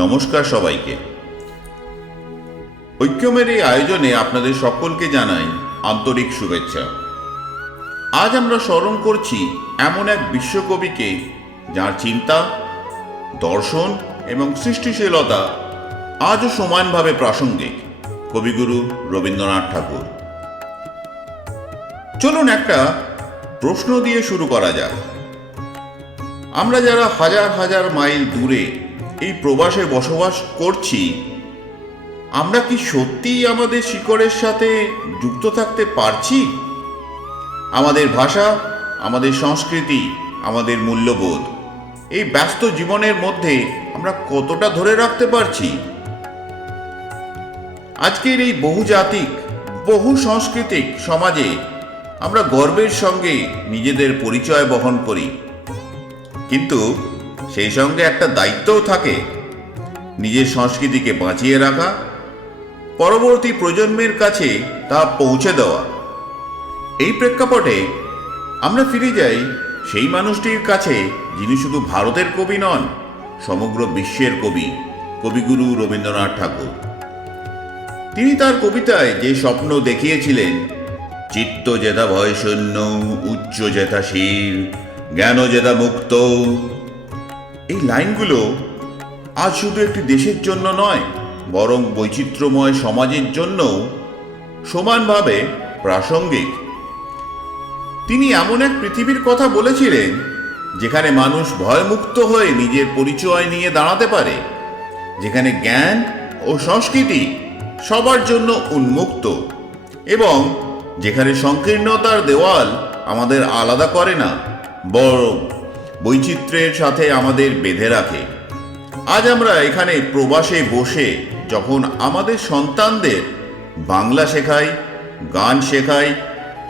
নমস্কার সবাইকে। ঐক্যমের এই আয়োজনে আপনাদের সকলকে জানাই আন্তরিক শুভেচ্ছা। আজ আমরা স্মরণ করছি এমন এক বিশ্বকবিকে যার চিন্তা, দর্শন এবং সৃষ্টিশীলতা আজও সমানভাবে প্রাসঙ্গিক, কবিগুরু রবীন্দ্রনাথ ঠাকুর। চলুন একটা প্রশ্ন দিয়ে শুরু করা যাক। আমরা যারা হাজার হাজার মাইল দূরে এই প্রবাসে বসবাস করছি, আমরা কি সত্যিই আমাদের শিকড়ের সাথে যুক্ত থাকতে পারছি? আমাদের ভাষা, আমাদের সংস্কৃতি, আমাদের মূল্যবোধ এই ব্যস্ত জীবনের মধ্যে আমরা কতটা ধরে রাখতে পারছি? আজকের এই বহুজাতিক, বহু সাংস্কৃতিক সমাজে আমরা গর্বের সঙ্গে নিজেদের পরিচয় বহন করি, কিন্তু সেই সঙ্গে একটা দায়িত্বও থাকে, নিজের সংস্কৃতিকে বাঁচিয়ে রাখা, পরবর্তী প্রজন্মের কাছে তা পৌঁছে দেওয়া। এই প্রেক্ষাপটে আমরা ফিরে যাই সেই মানুষটির কাছে যিনি শুধু ভারতের কবি নন, সমগ্র বিশ্বের কবি, কবিগুরু রবীন্দ্রনাথ ঠাকুর। তিনি তার কবিতায় যে স্বপ্ন দেখিয়েছিলেন, চিত্ত যেথা ভয় শূন্য, উচ্চ যেথা শির, জ্ঞান যেথা মুক্ত, এই লাইনগুলো আজ শুধু একটি দেশের জন্য নয়, বরং বৈচিত্র্যময় সমাজের জন্যও সমানভাবে প্রাসঙ্গিক। তিনি এমন এক পৃথিবীর কথা বলেছিলেন যেখানে মানুষ ভয়মুক্ত হয়ে নিজের পরিচয় নিয়ে দাঁড়াতে পারে, যেখানে জ্ঞান ও সংস্কৃতি সবার জন্য উন্মুক্ত, এবং যেখানে সংকীর্ণতার দেওয়াল আমাদের আলাদা করে না, বরং বৈচিত্র্যের সাথে আমাদের বেঁধে রাখে। আজ আমরা এখানে প্রবাসে বসে যখন আমাদের সন্তানদের বাংলা শেখাই, গান শেখাই,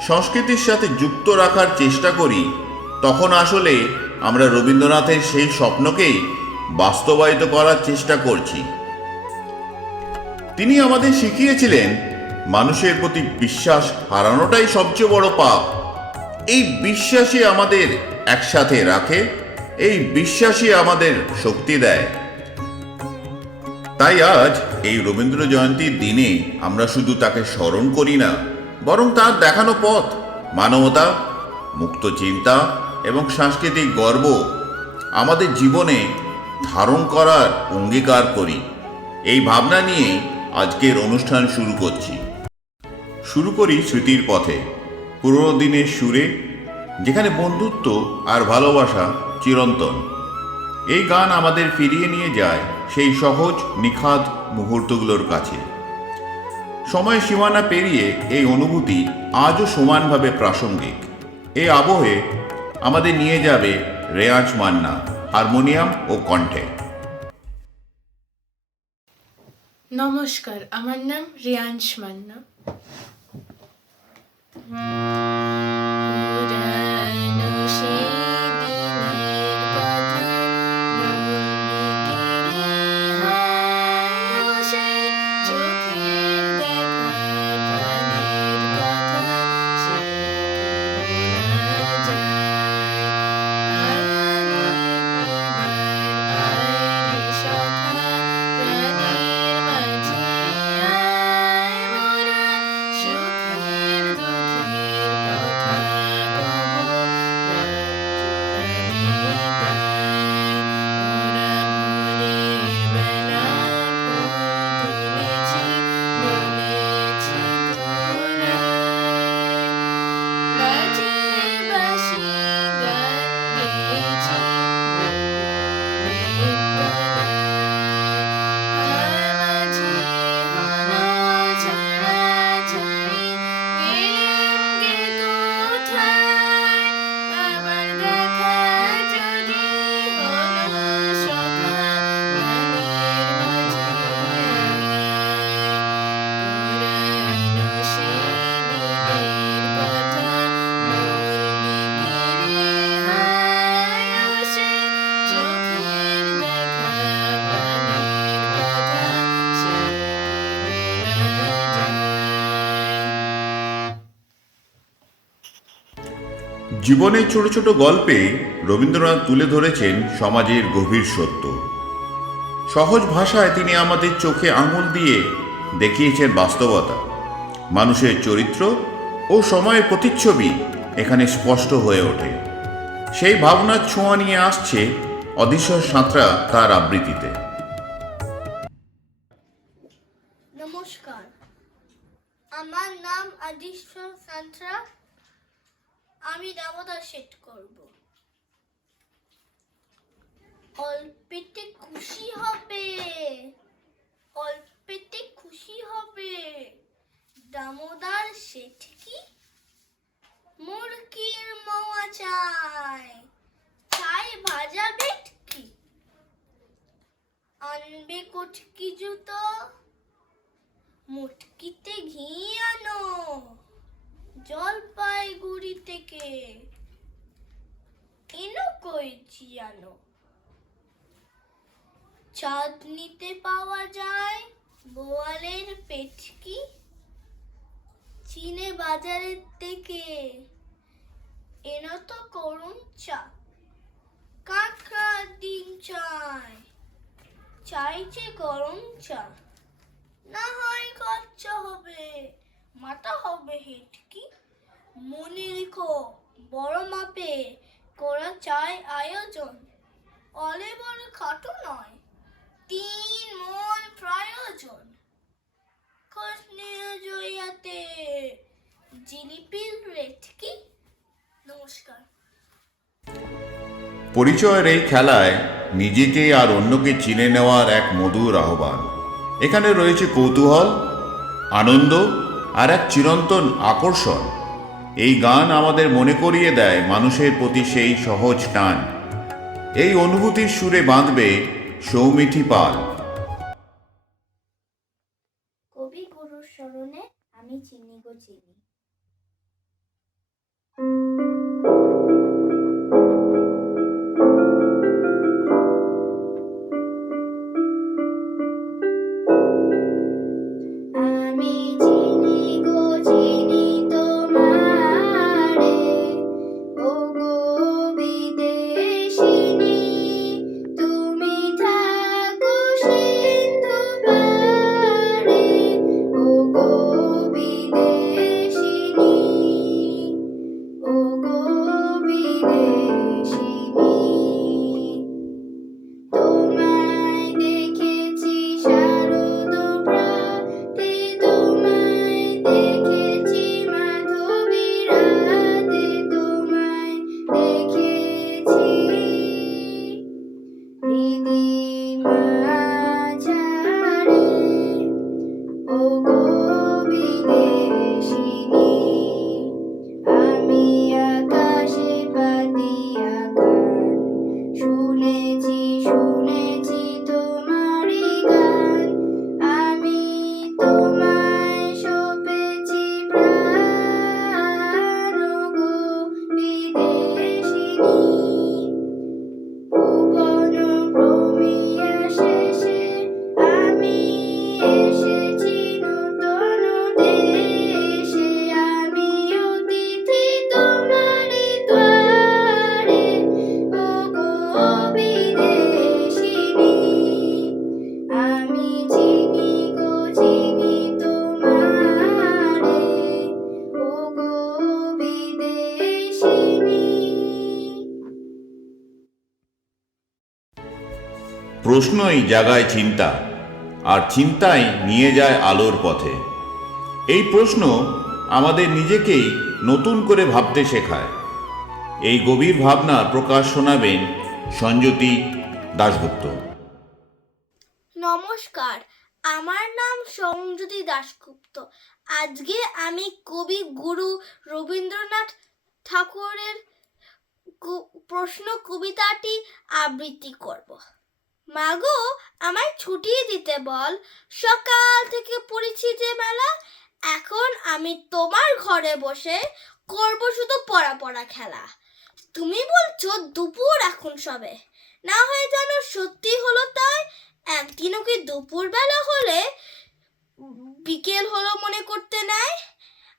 সংস্কৃতির সাথে যুক্ত রাখার চেষ্টা করি, তখন আসলে আমরা রবীন্দ্রনাথের সেই স্বপ্নকেই বাস্তবায়িত করার চেষ্টা করছি। তিনি আমাদের শিখিয়েছিলেন মানুষের প্রতি বিশ্বাস হারানোটাই সবচেয়ে বড় পাপ। এই বিশ্বাসই আমাদের একসাথে রাখে, এই বিশ্বাসই আমাদের শক্তি দেয়। তাই আজ এই রবীন্দ্র জয়ন্তীর দিনে আমরা শুধু তাকে স্মরণ করি না, বরং তার দেখানো পথ, মানবতা, মুক্ত চিন্তা এবং সাংস্কৃতিক গর্ব আমাদের জীবনে ধারণ করার অঙ্গীকার করি। এই ভাবনা নিয়ে আজকের অনুষ্ঠান শুরু করি স্মৃতির পথে, পুরনো দিনের সুরে, যেখানে বন্ধুত্ব আর ভালোবাসা চিরন্তন। এই গান আমাদের ফিরিয়ে নিয়ে যায় সেই সহজ নিখাদ মুহূর্তগুলোর কাছে। সময় সীমানা পেরিয়ে এই অনুভূতি আজও সমানভাবে প্রাসঙ্গিক। এই আবহে আমাদের নিয়ে যাবে রেয়াজ মান্না, হারমোনিয়াম ও কণ্ঠে। নমস্কার, আমার নাম রিয়াংশ মান্না। জীবনের ছোট ছোট গল্পে রবীন্দ্রনাথ তুলে ধরেছেন সমাজের গভীর সত্য। সহজ ভাষায় তিনি আমাদের চোখে আঙুল দিয়ে দেখিয়েছেন বাস্তবতা। মানুষের চরিত্র ও সময়ের প্রতিচ্ছবি এখানে স্পষ্ট হয়ে ওঠে। সেই ভাবনার ছোঁয়া নিয়ে আসছে অধীশ্বর সাঁতরা তার আবৃত্তিতে। নমস্কার, আমার নাম আদিশ্বর সান্ত্রা। আমি দেবতা সেট করব। অল্পেতে খুশি হবে, অল্পেতে খুশি হবে। দামোদর সেট কি মুরগির মোয়া চাই, চাই ভাজা ভেটকি। আনবে কটকি জুতো, মুটকিতে ঘি আনো জলপাইগুড়ি থেকে, এনো কইছি আনো। চাঁদনিতে পাওয়া যায় বোয়ালের পেটকি, চীনে বাজারের থেকে এনো তো করুন চা। কাঁকড়ার ডিম চাই, চাইছে গরম চা। না হয় খরচা হবে, মাথা হবে হেটকি। মনে রেখো বড় মাপে করা চাই আয়োজন, অলে বড় খাটো নয়, 3 মণ প্রয়োজন। খোঁজ নিয়ে জয়াতে জিলিপির রেট কি। নমস্কার। পরিচয়ের এই খেলায় নিজেকে আর অন্যকে চিনে নেওয়ার এক মধুর আহ্বান। এখানে রয়েছে কৌতূহল, আনন্দ আর এক চিরন্তন আকর্ষণ। এই গান আমাদের মনে করিয়ে দেয় মানুষের প্রতি সেই সহজ টান। এই অনুভূতির সুরে বাঁধবে সৌমিঠি পাল। কবি গুরুর স্মরণে আমি চিনি গো চিনি। আমি চিনি গো চিনি তোমারে, ও গো বিদেশিনী। তুমি থাকো সিন্ধু পারে, ও গো বিদেশিনী, ও গো বিদেশিনী। তোমায় দেখেছি শারদ প্রাতে, তোমায় দেখেছি মাধবী রাতে, তোমায় দেখেছি হৃদি মাঝারে, ও গো বিদেশিনী। আমি আকাশে পাতিয়া গান শুনেছি, শুনেছি তোমারই গান। আমি তোমায় সপেছি প্রাণ, ও গো বিদেশিনী। ভুবন ভ্রমিয়া শেষে আমি এসেছি নূতন দেশে। আমি অতিথি তোমারই দ্বারে, ও গো বিদেশিনী। আমি চিনি গো চিনি তোমারে, ও গো বিদেশিনী। প্রশ্নই জাগায় চিন্তা, আর চিন্তাই নিয়ে যায় আলোর পথে। এই প্রশ্ন আমাদের নিজেকেই নতুন করে ভাবতে শেখায়। এই গভীর ভাবনার প্রকাশ শোনাবেন সঞ্জতি দাশগুপ্ত। নমস্কার, আমার নাম সংযুতি দাশগুপ্ত। আজকে আমি কবি গুরু রবীন্দ্রনাথ ঠাকুরের প্রশ্ন কবিতাটি আবৃত্তি করব। মাগো আমায় ছুটিয়ে দিতে বল, সকাল থেকে পড়েছি যে মেলা। এখন আমি তোমার ঘরে বসে করব শুধু পড়া পড়া খেলা। তুমি বলছো দুপুর এখন সবে, না হয় জানো সত্যি হলো তাই। একদিনও কি দুপুর বেলা হলে বিকেল হলো মনে করতে নাই?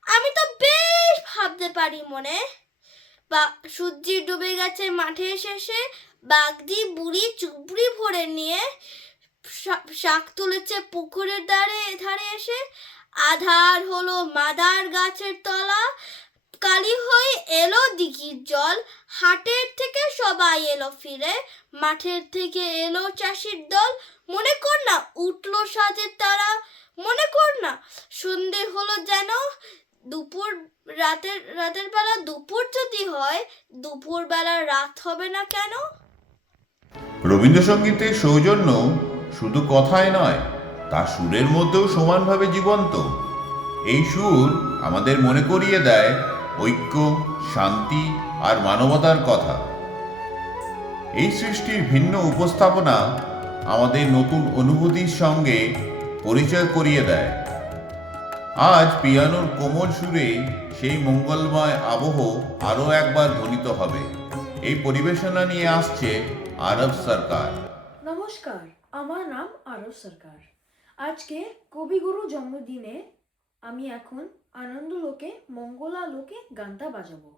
আমি তো বেশ ভাবতে পারি মনে। বা সূর্য ডুবে গেছে মাঠের শেষে, বাগদি বুড়ি চুবড়ি ভরে নিয়ে শাক তুলেছে পুকুরের ধারে এসে, আধার হলো মাদার গাছের তলা, কালি হয়ে এলো দিঘির জল, হাটের থেকে সবাই এলো ফিরে, মাঠের থেকে এলো চাষির দল, মনে কর না উঠলো সাজের তারা, মনে কর না সন্ধে হলো যেন, দুপুর রাতের বেলা দুপুর যদি হয়, দুপুর বেলা রাত হবে না কেন? রবীন্দ্রসঙ্গীতের সৌজন্য শুধু কথায় নয়, তা সুরের মধ্যেও সমানভাবে জীবন্ত। এই সুর আমাদের মনে করিয়ে দেয় ঐক্য, শান্তি আর মানবতার কথা। এই সৃষ্টির ভিন্ন উপস্থাপনা আমাদের নতুন অনুভূতির সঙ্গে পরিচয় করিয়ে দেয়। আজ পিয়ানোর কোমল সুরে সেই মঙ্গলময় আবহ আরও একবার ধ্বনিত হবে। এই পরিবেশনা নিয়ে আসছে আরব সরকার। নমস্কার, আমার নাম আরব সরকার। আজকে কবিগুরু জন্মদিনে আমি এখন আনন্দ লোকে মঙ্গলা লোকে গানটা বাজাবো।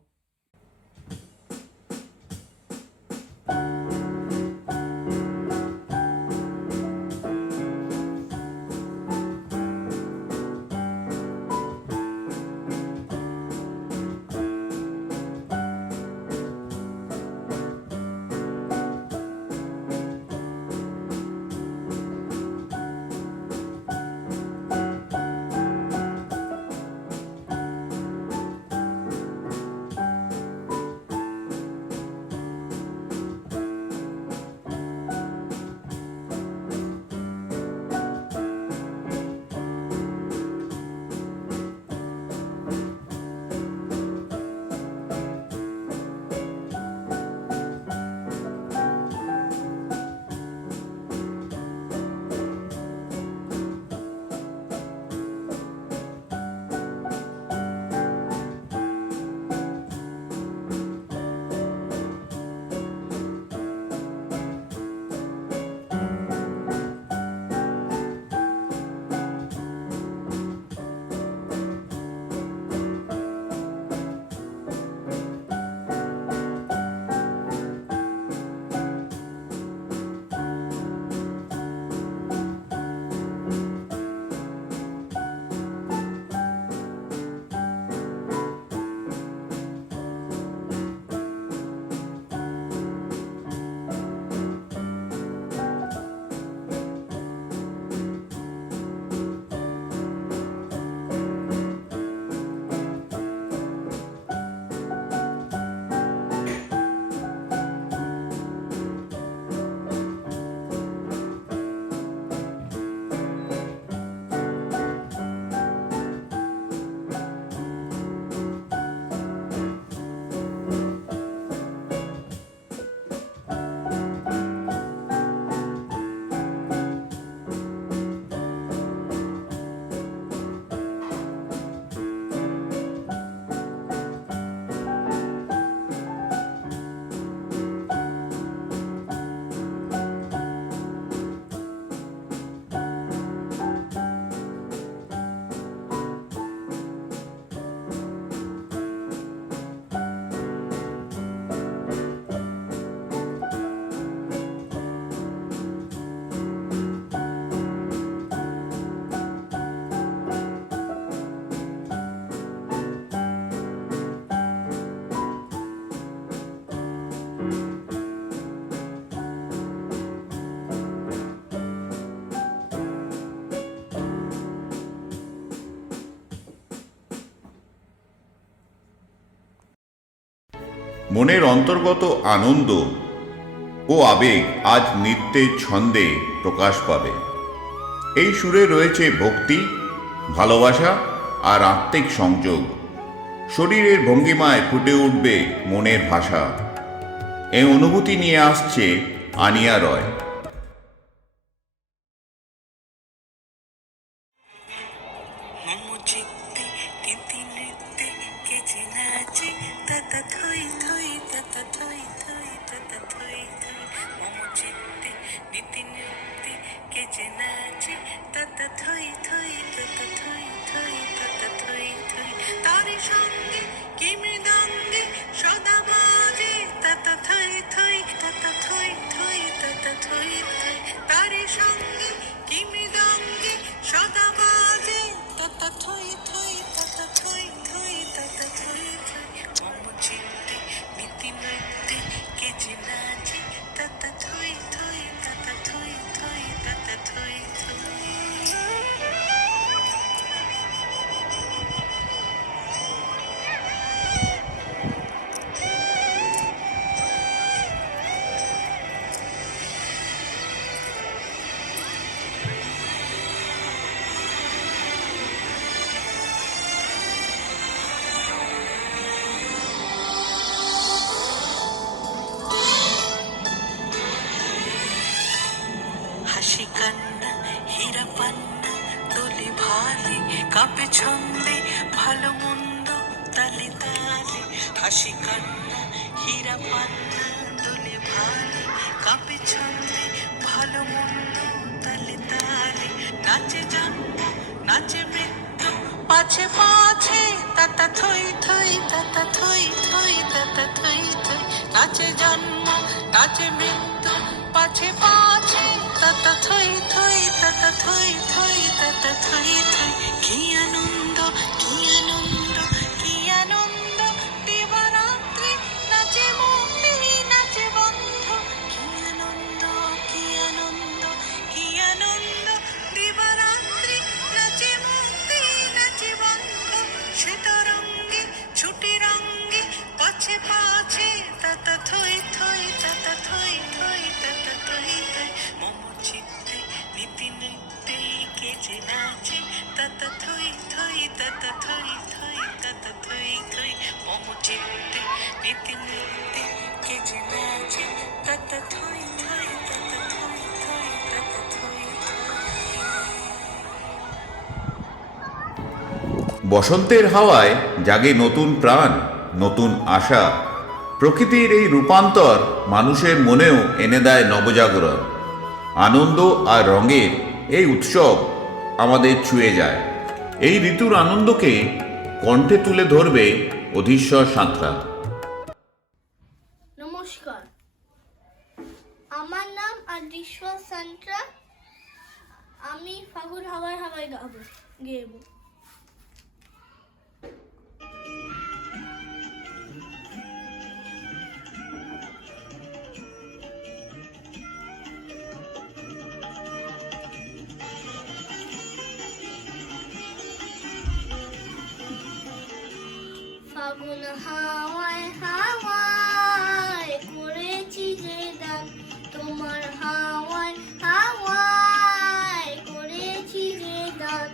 মনের অন্তর্গত আনন্দ ও আবেগ আজ নৃত্যের ছন্দে প্রকাশ পাবে। এই সুরে রয়েছে ভক্তি, ভালোবাসা আর আত্মিক সংযোগ। শরীরের ভঙ্গিমায় ফুটে উঠবে মনের ভাষা। এই অনুভূতি নিয়ে আসছে আনিয়া রয়। থই হাসি কান্না হীরা পান্না তোলে ভালে কাপে ছন্দে ভালো মন্দ তালে তালে হাসি কান্না হীরা পান্না তোলে ভালে কাপে ছন্দে ভালো মন্দ তালে তালে নাচে জন্ম নাচে মৃত্যু পাছে পাছে তাতা থই থই তাতা থই থই তাতা থই থই নাচে জন্ম নাচে মৃত্যু পাছে পাছে তাতা থই থই তাতা থই থই তাতা থই থই কি আনন্দ কি আনন্দ কি আনন্দ দিবারাত্রি নাচে মুক্তি নাচে বন্ধ কি আনন্দ কি আনন্দ কি আনন্দ দিবারাত্রি নাচে মুক্তি নাচে বন্ধ সেটা রঙ্গে ছুটি রঙ্গে পাছে পাছে তাতা থই থই তাতা থই থই তাতা থই থই মম চিত্তে নীতি নৃত্যে কে যে নাচে তাতা থই থই তাতা থই থই তাতা থই থই মম চিত্তে নীতি নৃত্যে কে যে নাচে তাতা থই থই তাতা থই থই তাতা থই বসন্তের হাওয়ায় জাগে নতুন প্রাণ, নতুন আশা। প্রকৃতির এই রূপান্তর মানুষের মনেও এনে দেয় নবজাগরণ। আনন্দ আর রঙের এই উৎসব আমাদের ছুঁয়ে যায়। এই ঋতুর আনন্দকে কণ্ঠে তুলে ধরবে অধীশ্বর সাঁতরা। নমস্কার, আমার নাম অধীশ্বর সাঁতরা। আমি ফাগুন হাওয়ায় হাওয়ায় গেব। ফাগুন হাওয়ায় হাওয়ায় করেছি যে দান, তোমার হাওয়ায় হাওয়ায় করেছি যে দান।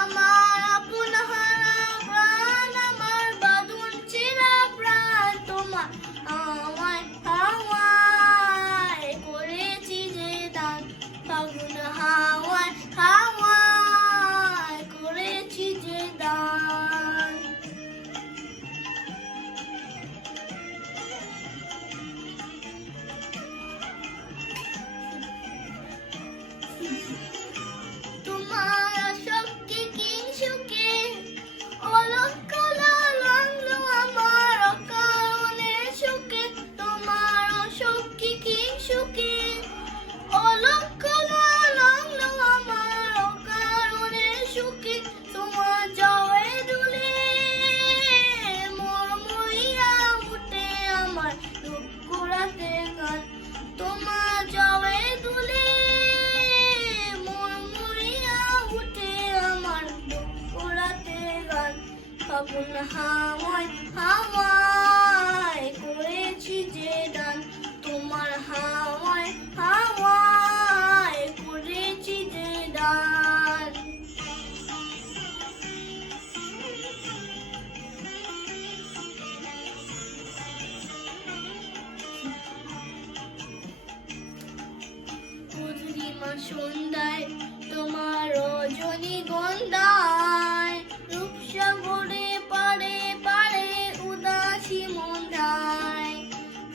আমার আপন হারা প্রাণ, আমার বাঁধন চেরা প্রাণ, তোমার হাওয়ায় হাওয়ায় করেছি যে দান। ফাগুন হাওয়ায় হাওয়ায় করেছি যে দান। তোমার শক্তি কিংসুকে অলক্ষ লাগলো আমার অকারণের সুখে। তোমার শক্তি কিংসুকে অলক্ষ লাগলো আমার অকারণের সুখে। তোমার জয়ে দুলে মরমরিয়া উঠে আমার দুঃখ রাতে গান। তোমার জয়ে দুলে ফাগুন হাওয়ায় হাওয়ায় করেছি যে দান, তোমার হাওয়ায় হাওয়ায় করেছি যে দান। পূর্ণিমা সন্ধ্যায় তোমার রজনী গন্ধায় রূপসাগরে পারে পারে উদাসী মন্দায়।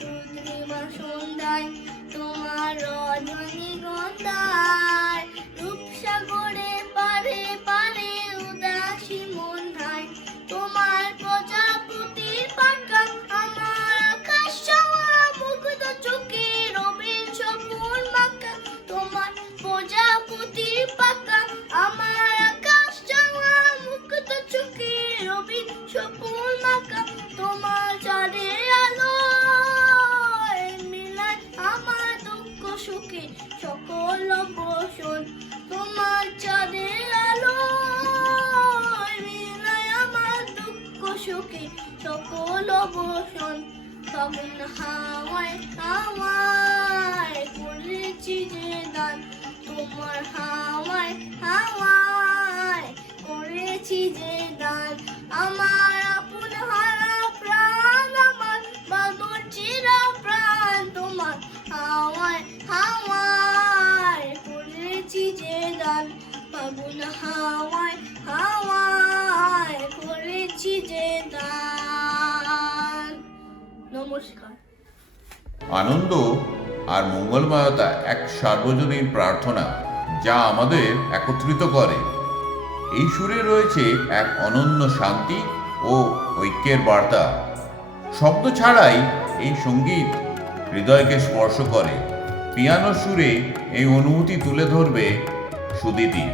পূর্ণিমা সন্ধ্যায় তোমার রজনী গন্ধায় রূপসাগরে পারে পারে উদাসী মন্দায়। তোমার প্রজাপতির পাকা আমার আকাশ চাওয়া মুগ্ধ চোখে রবিন সপুর মাকা। তোমার প্রজাপতির পাকা আমার আকাশ চাওয়া মুগ্ধ চোখে রবিন সপুর মাকা। তোমার চাঁদের আলো মিলায় আমার দুঃখ সুখে সকল বসন। তোমার চাঁদের আলো মিলায় আমার দুঃখ সুখে সকল বসন। ফাগুন হাওয়ায় হাওয়ায় করেছি যে দান, তোমার হাওয়ায় হাওয়ায় করেছি যে দান। আমার আপন হারা প্রাণ, আমার বাঁধন চেরা প্রাণ, তোমার হাওয়ায় হাওয়ায় আগুন হাওয়ায় হাওয়ায় করেছি যে দান। নমস্কার। আনন্দ আর মঙ্গলময়তা এক সার্বজনীন প্রার্থনা যা আমাদের একত্রিত করে। এই সুরে রয়েছে এক অনন্য শান্তি ও ঐক্যের বার্তা। শব্দ ছাড়াই এই সঙ্গীত হৃদয়কে স্পর্শ করে। পিয়ানোর সুরে এই অনুভূতি তুলে ধরবে সুদিতি।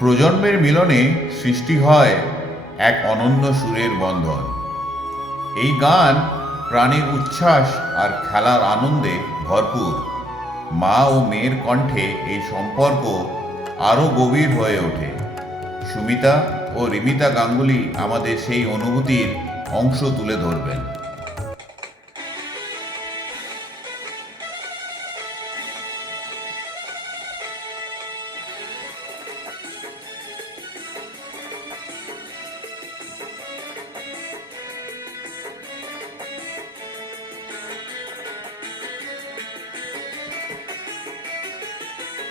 প্রজন্মের মিলনে সৃষ্টি হয় এক অনন্য সুরের বন্ধন। এই গান প্রাণের উচ্ছ্বাস আর খেলার আনন্দে ভরপুর। মা ও মেয়ের কণ্ঠে এই সম্পর্ক আরও গভীর হয়ে ওঠে। সুমিতা ও রিমিতা গাঙ্গুলি আমাদের সেই অনুভূতির অংশ তুলে ধরবেন।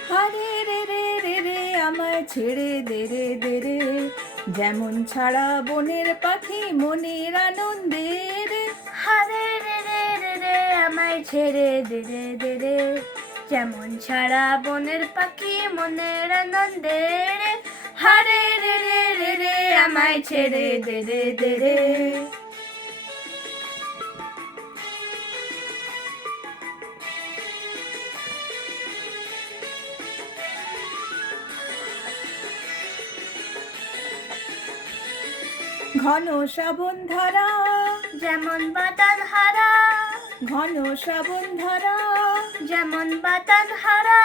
হারে রে রে রে রে আমায় ছেড়ে দে রে দে রে, যেমন ছাড়া বনের পাখি মনের আনন্দে রে। হারে রে রে রে রে আমায় ছেড়ে দে রে দে রে, যেমন ছাড়া বনের পাখি মনের আনন্দে রে। হারে রে রে রে রে আমায় ছেড়ে দে রে দে রে। ঘন শ্রাবণ ধারা যেমন বাতান হারা, ঘন শ্রাবণ ধারা, যেমন বাতান হারা,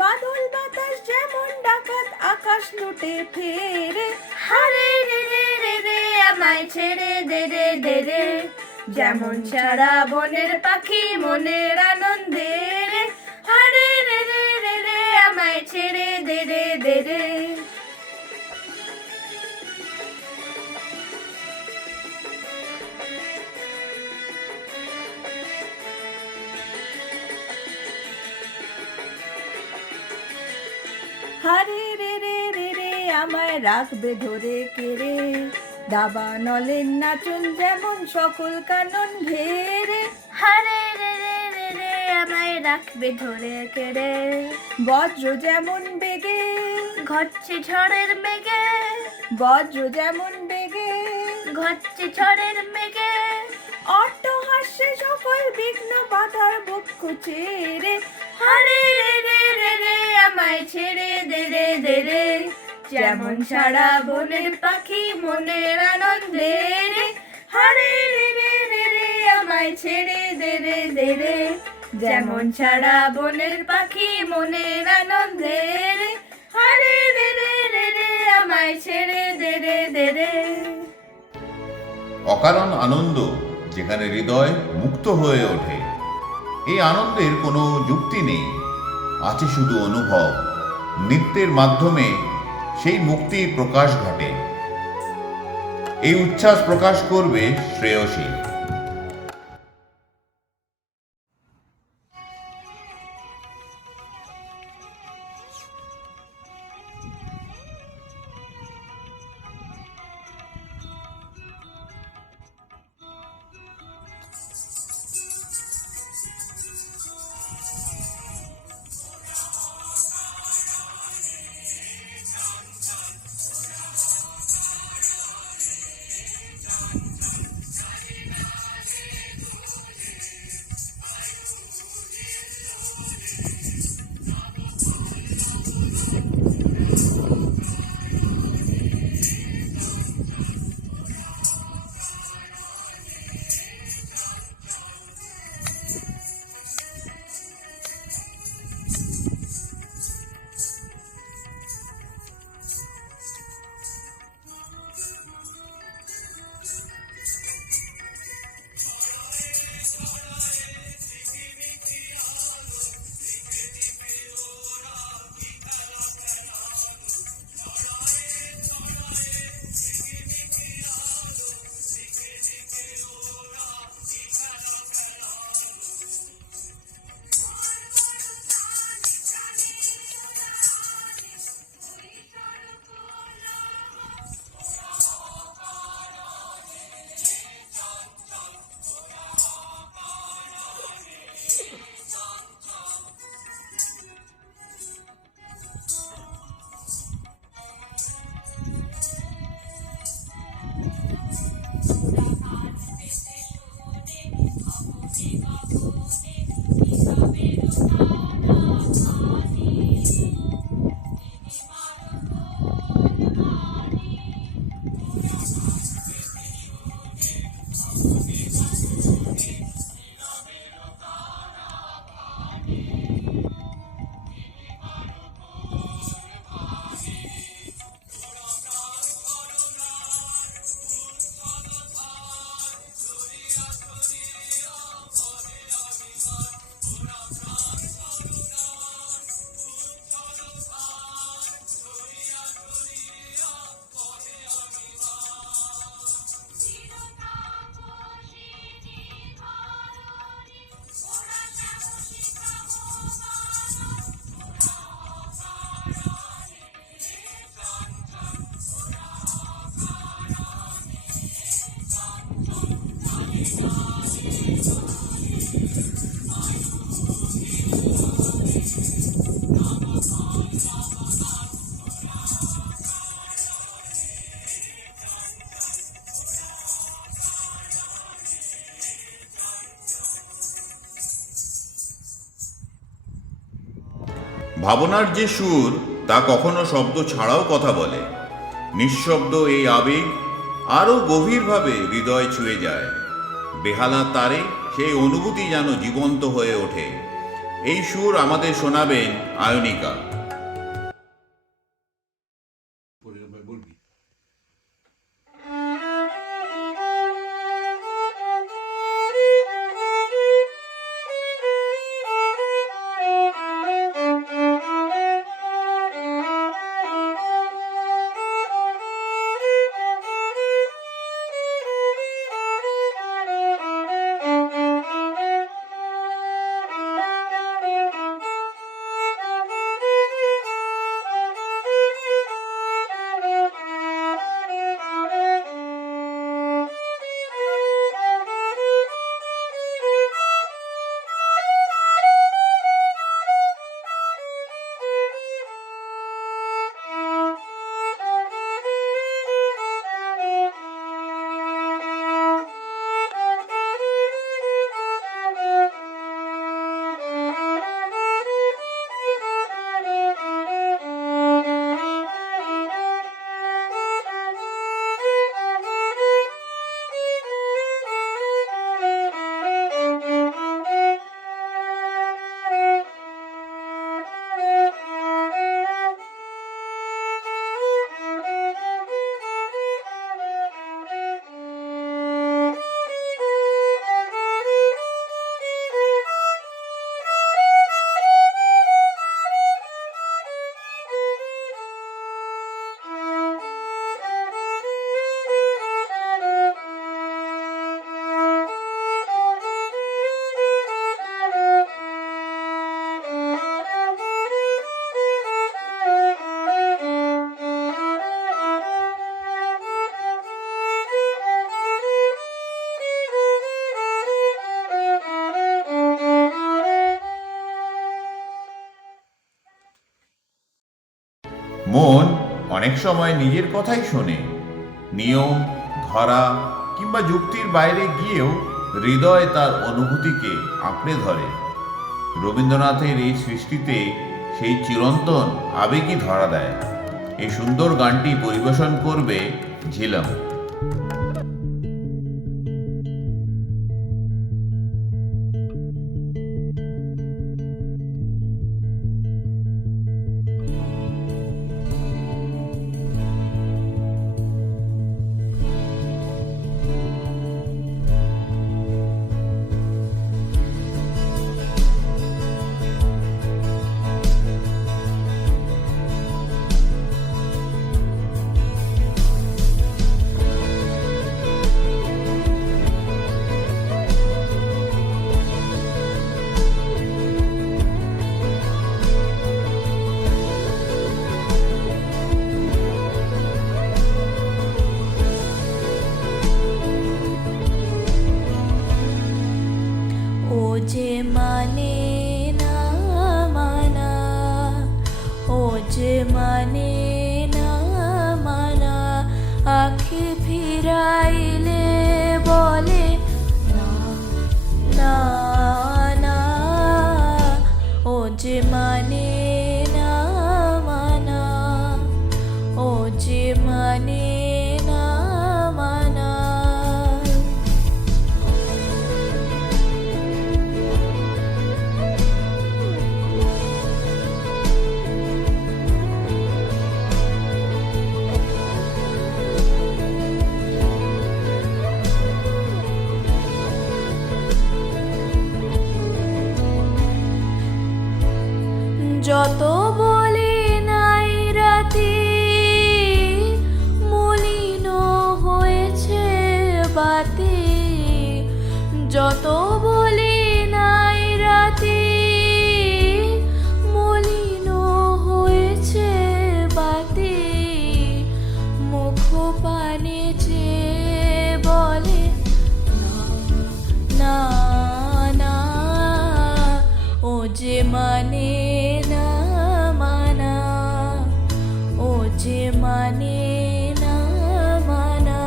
বাদল বাতাস যেমন ডাকাত আকাশ লুটে ফেরে। হারে রে রে রে রে আমায় ছেড়ে দে রে দে রে, যেমন ছাড়া বনের পাখি মনের আনন্দে রে। হারে রে রে রে রে আমায় ছেড়ে দে রে দে রে। হারে রে রে রে রে আমায় রাখবে ধরে কেড়ে, দাবা নলেন নাচন যেমন সকল কানন ঘেরে। হারে রে রে রে রে আমায় রাখবে ধরে কেড়ে। বজ্র যেমন বেগে, ঘটছে ঝড়ের মেঘে, বজ্র যেমন বেগে, ঘটছে ঝড়ের মেঘে। অট্টহাস্যে সকল বিঘ্ন বাধার বক্ষ চেরে, হারে রে রে রে রে আমায় ছেড়ে দে রে দে রে। যেমন সারা বনের পাখি মনের আনন্দে রে। হারে রে রে রে রে আমায় ছেড়ে দে রে দে রে, যেমন সারা বনের পাখি মনের আনন্দে রে। হারে রে রে রে রে আমায় ছেড়ে দে রে দে রে। অকারণ আনন্দ যেখানে হৃদয় মুক্ত হয়ে ওঠে। এই আনন্দের কোনো যুক্তি নেই, আছে শুধু অনুভব। নৃত্যের মাধ্যমে সেই মুক্তির প্রকাশ ঘটে। এই উচ্ছ্বাস প্রকাশ করবে শ্রেয়সী। ভাবনার যে সুর তা কখনো শব্দ ছাড়াও কথা বলে। নিঃশব্দ এই আবেগ আরও গভীরভাবে হৃদয় ছুঁয়ে যায়। বেহালা তারে সেই অনুভূতি যেন জীবন্ত হয়ে ওঠে। এই সুর আমাদের শোনাবেন আয়নিকা। মন অনেক সময় নিজের কথাই শোনে, নিয়ম, ধরা কিংবা যুক্তির বাইরে গিয়েও হৃদয় তার অনুভূতিকে আঁকড়ে ধরে। রবীন্দ্রনাথের এই সৃষ্টিতে সেই চিরন্তন আবেগই ধরা দেয়। এই সুন্দর গানটি পরিবেশন করবে ঝিলম। ও যে মানে না মানা, ও যে মানে না মানা, আখি ফিরাইলে বলে না না না। ও যে মানে না মানা, ও যে মানে না মানা। যত বলি নাই রাতি, মলিন হয়েছে বাতি। যত বলি নাই রাতি, মলিন হয়েছে বাতি। মুখ পানে চেয়ে বলে না না। ও যে মানে না মানা, ও যে মানে না মানা।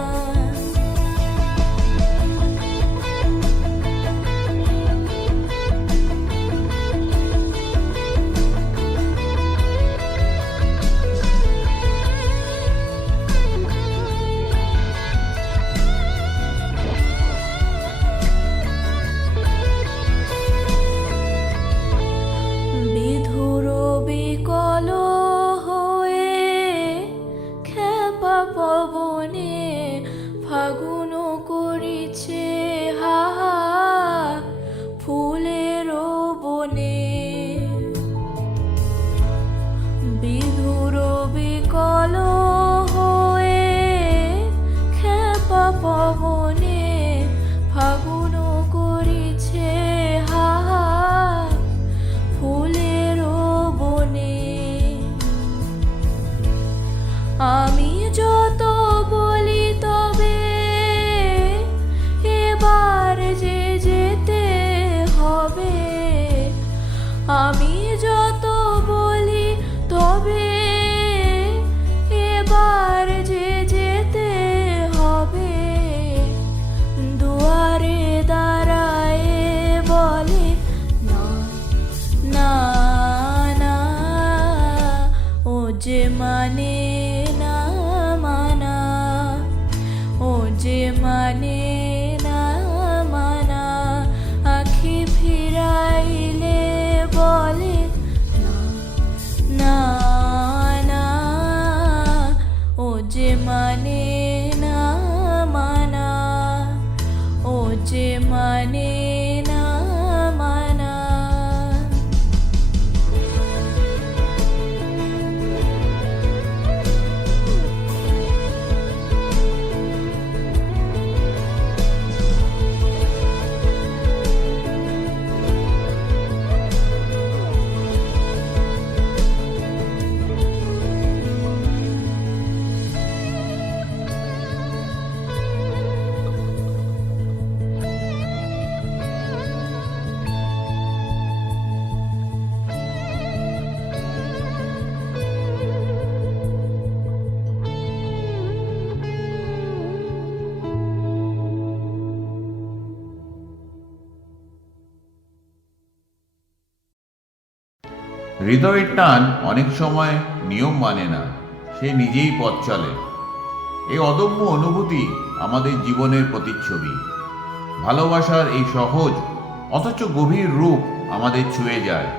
বিধুর বিকল হয়ে খেপা পবনে ফাগুন করিছে হাহা ফুলের বনে। বিধুর বিকল হয়ে খেপা পবনে ফাগুন করিছে হাহা ফুলের বনে। আমি যত বলি তবে এবার যে যেতে হবে। আমি যত বলি তবে এবার যে যেতে হবে। দুয়ারে দাঁড়ায় বলে না না না। ও যে মানে না মানা, ও যে মানে না মানা, আখি ফিরাইলে বলে না না। ও যে মানে না মানা, ও যে মানে না মানা। হৃদয়ের টান অনেক সময় নিয়ম মানে না, সে নিজেই পথ চলে। এই অদম্য অনুভূতি আমাদের জীবনের প্রতিচ্ছবি। ভালোবাসার এই সহজ অথচ গভীর রূপ আমাদের ছুঁয়ে যায়।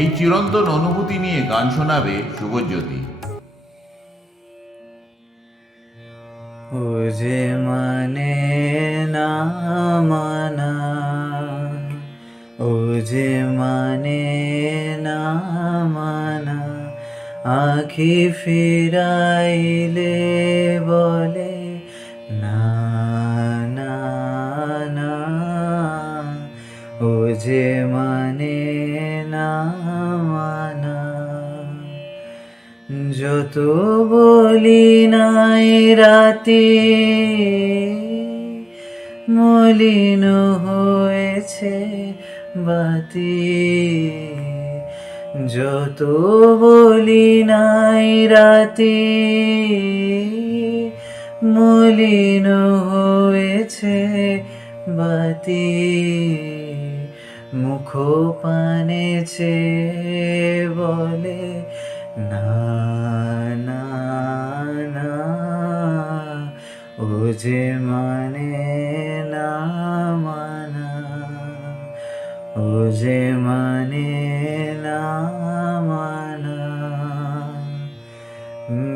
এই চিরন্তন অনুভূতি নিয়ে গান শোনাবে শুভজ্যোতি। ও যে মানে না মানা, ও যে মানে না মানা, আখি ফিরাইলে বলে না না না, ও যে মানে না মানা। যত বলি নাই রাতে মলিন হয়েছে বাতি, যত বলি নাই রাতে মলিন হয়েছে বাতি, মুখ পানেছে বলে না না না, ও যে মানে না মানা, ও যে মানে না মানা।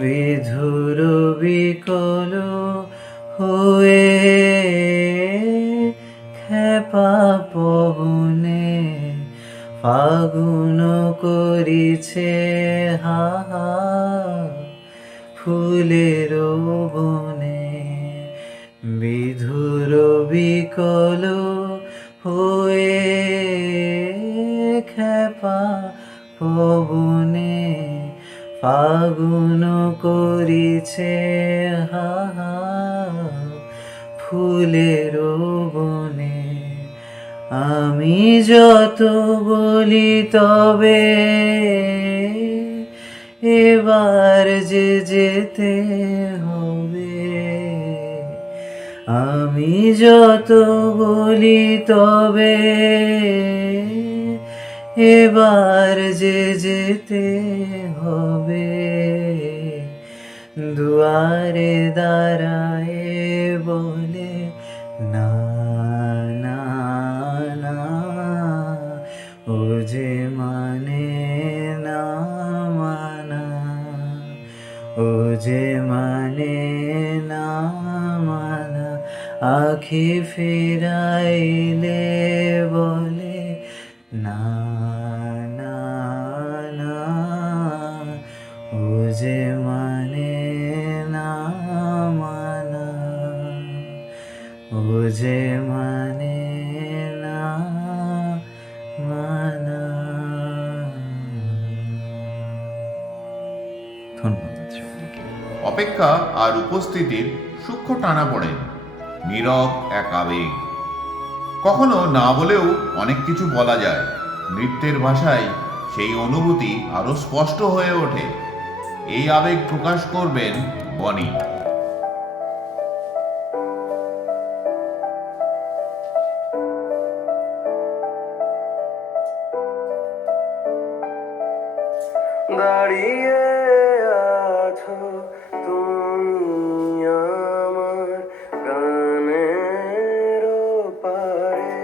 বিধুর বিকল হয়ে খেপা পবনে ফাগুন করিছে হাহা ফুলের বনে, বিধুর বিকল হয়ে খেপা পবনে ফাগুন করিছে হাহা ফুলের বনে। আমি যত বলি তবে এবার যে যেতে হবে, আমি যত বলি তবে এবার যে যেতে হবে। দুয়ারে দাঁড়ায় বলে না না না, ও যে মানে না মানা, ও যে মানে না মানা, আখি ফিরাইলে বলে না না না, ও যে মানে না মানা, ও যে মানে না মানা। ধন্যবাদ সবাইকে। অপেক্ষা আর উপস্থিতির সূক্ষ্ম টানাপোড়েন, নীরব এক আবেগ। কখনো না বলেও অনেক কিছু বলা যায়। নৃত্যের ভাষায় সেই অনুভূতি আরো স্পষ্ট হয়ে ওঠে। এই আবেগ প্রকাশ করবেন বনি। দাঁড়িয়ে আছো তুমি আমার গানের পারে,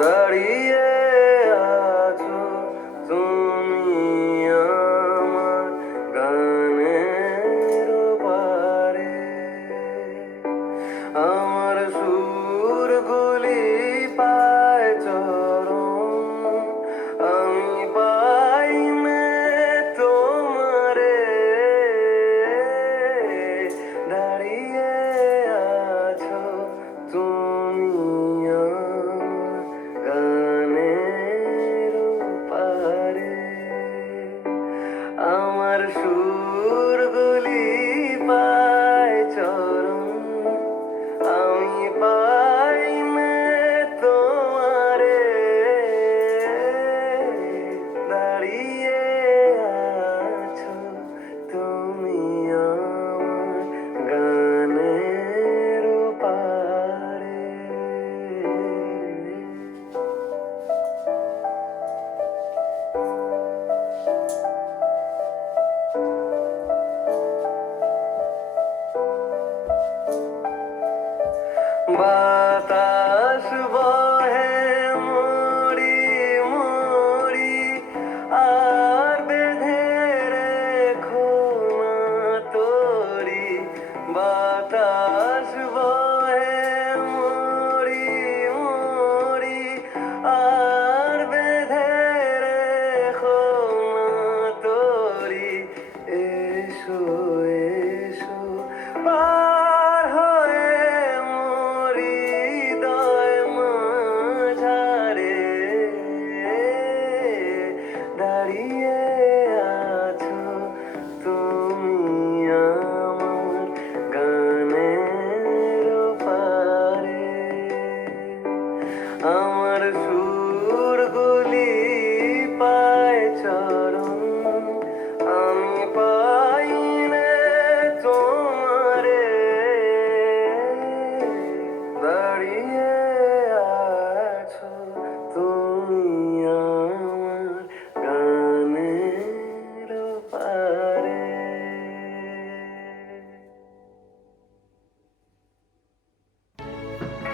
দাঁড়িয়ে আছো তুমি আমার গানের পারে, আমার সুরগুলি পায় চরণ, আমি পাই না তোমারে, দাঁড়িয়ে আছো তুমি আমার আমার সুরগুলি পায় চরণ, আমি পাই না তোমারে, দাঁড়িয়ে আছো তুমি আমার গানের পারে।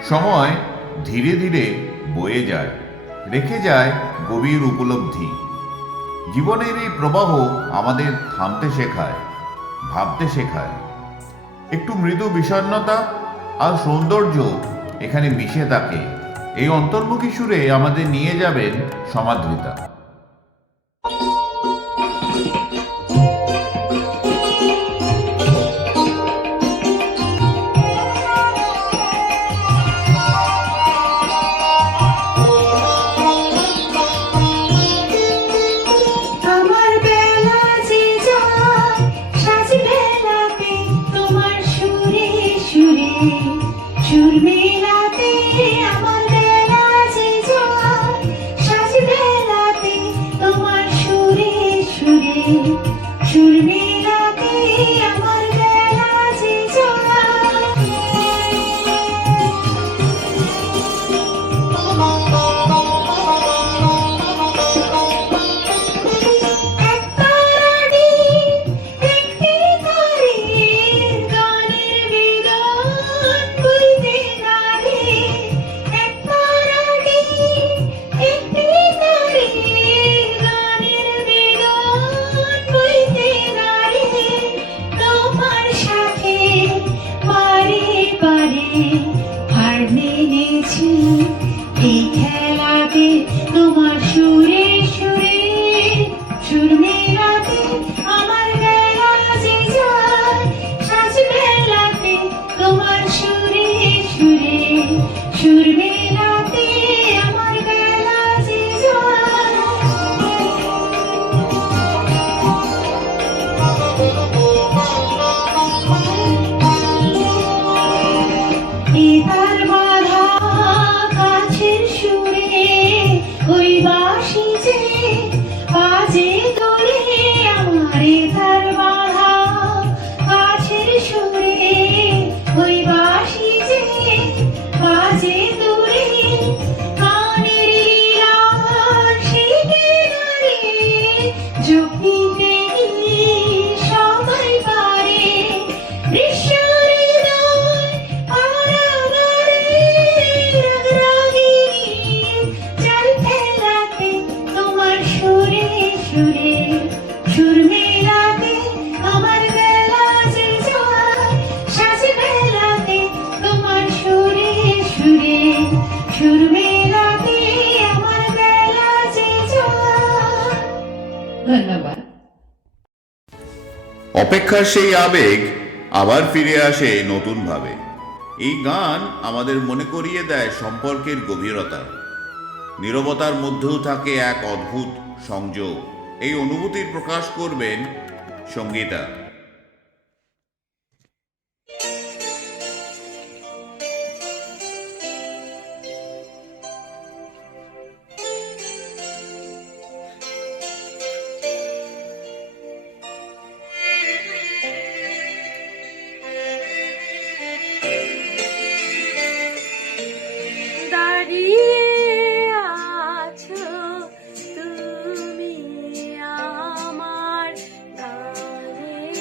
সময় ধীরে ধীরে বয়ে যায়, রেখে যায় গভীর উপলব্ধি। জীবনের এই প্রবাহ আমাদের থামতে শেখায়, ভাবতে শেখায়। একটু মৃদু বিষণ্ণতা আর সৌন্দর্য এখানে মিশে থাকে। এই অন্তর্মুখী সুরে আমাদের নিয়ে যাবেন সমাদৃতা। আমার বেলা যে যায় সাজ বেলাতে তোমার সুরে সুরে সুর মেলাতে, আমার বেলা যে যায় সাজ বেলাতে তোমার সুরে সুরে সুর মেলাতে, আমার বেলা যে তোমার সাথে পারে পারে হার মেনেছি এই খেলাতে, তোমার সুরে সুরে সুর মেলাতে, আমার বেলা যে যায় সাজ বেলাতে তোমার সুরে সুরে সুর মেলাতে, আমার বেলা যে যায়। তার বাধা কাছের সুরে ওই বাঁশি যে বাজে দোলে, আমার তার বাধা কাছের সুরে ওই বাঁশি যে বাজে দোলে, কানের লীলার শিখে দাঁড়িয়ে যোগ দিতে সবাই পারে, তোমার সুরে সুরে সুর মেলাতে, আমার বেলা যে যায় সাজ বেলাতে তোমার সুরে সুরে সুর মেলাতে, আমার বেলা যে যায়। ধন্যবাদ। অপেক্ষার সেই আবেগ আবার ফিরে আসে নতুনভাবে। এই গান আমাদের মনে করিয়ে দেয় সম্পর্কের গভীরতা। নীরবতার মধ্যেও থাকে এক অদ্ভুত সংযোগ। এই অনুভূতির প্রকাশ করবেন সঙ্গীতা। দাঁড়িয়ে আছো তুমি আমার গানের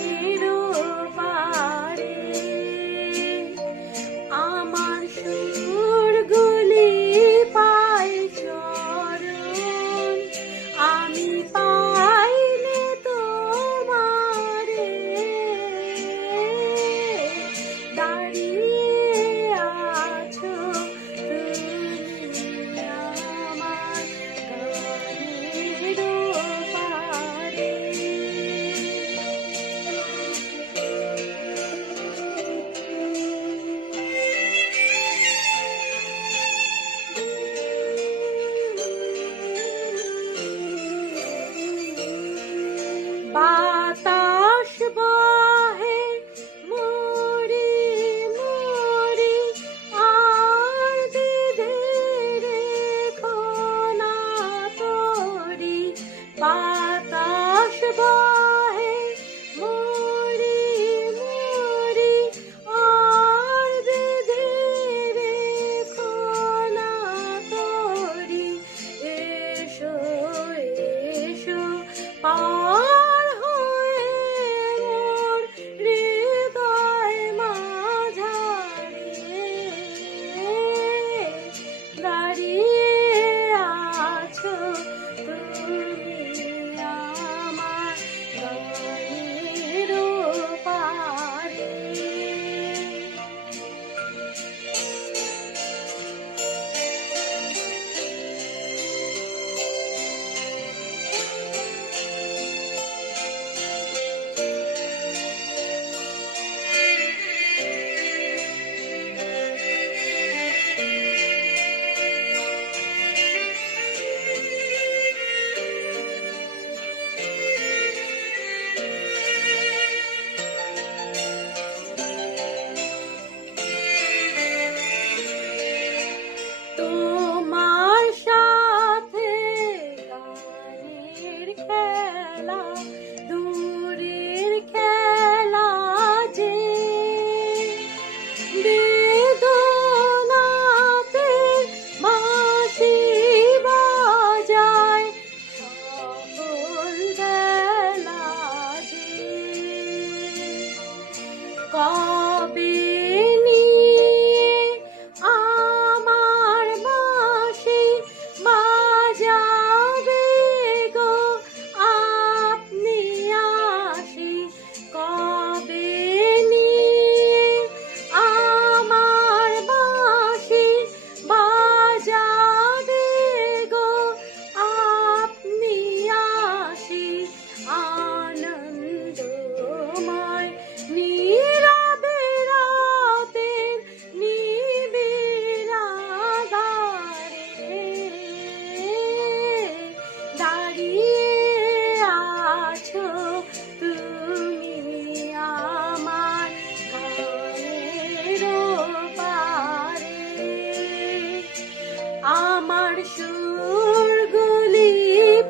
আমার সুরগুলি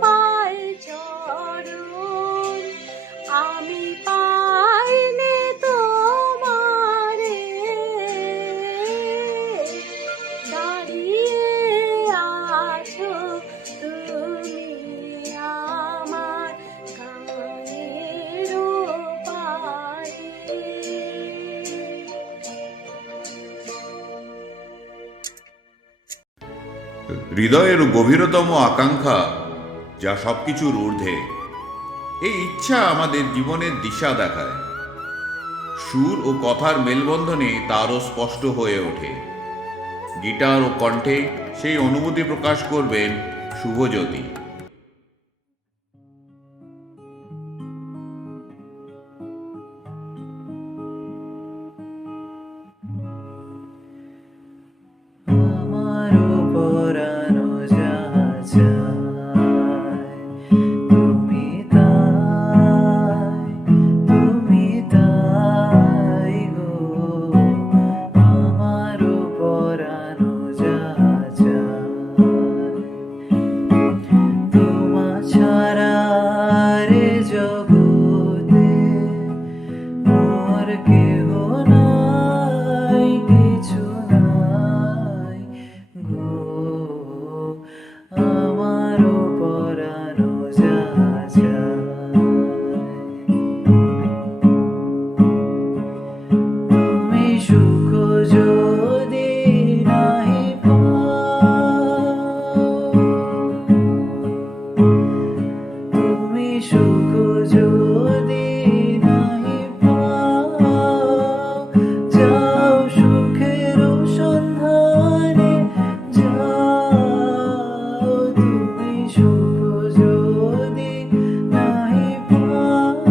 পায় চরণ, আমি পাইনি তোমারে, দাঁড়িয়ে আছো তুমি আমার গায়ের পারে। হৃদয়ের গভীরতম আকাঙ্ক্ষা যা সবকিছুর ঊর্ধ্বে, এই ইচ্ছা আমাদের জীবনের দিশা দেখায়। সুর ও কথার মেলবন্ধনে তারও স্পষ্ট হয়ে ওঠে। গিটার ও কণ্ঠে সেই অনুভূতি প্রকাশ করবেন শুভজ্যোতি। আমারও পরানো যা চায়, তুমি তাই গো। আমারও পরানো যা চায়, তোমা ছাড়া রে জগতে মোর কেহ নাই, কিছু নাই গো। আমারও পরানো যা চায়, তুমি সুখ যদি নাহি পাও, তুমি সুখ যদি নাহি পাও, যাও সুখের সন্ধানে যাও। তুমি সুখ যদি নাহি পাও,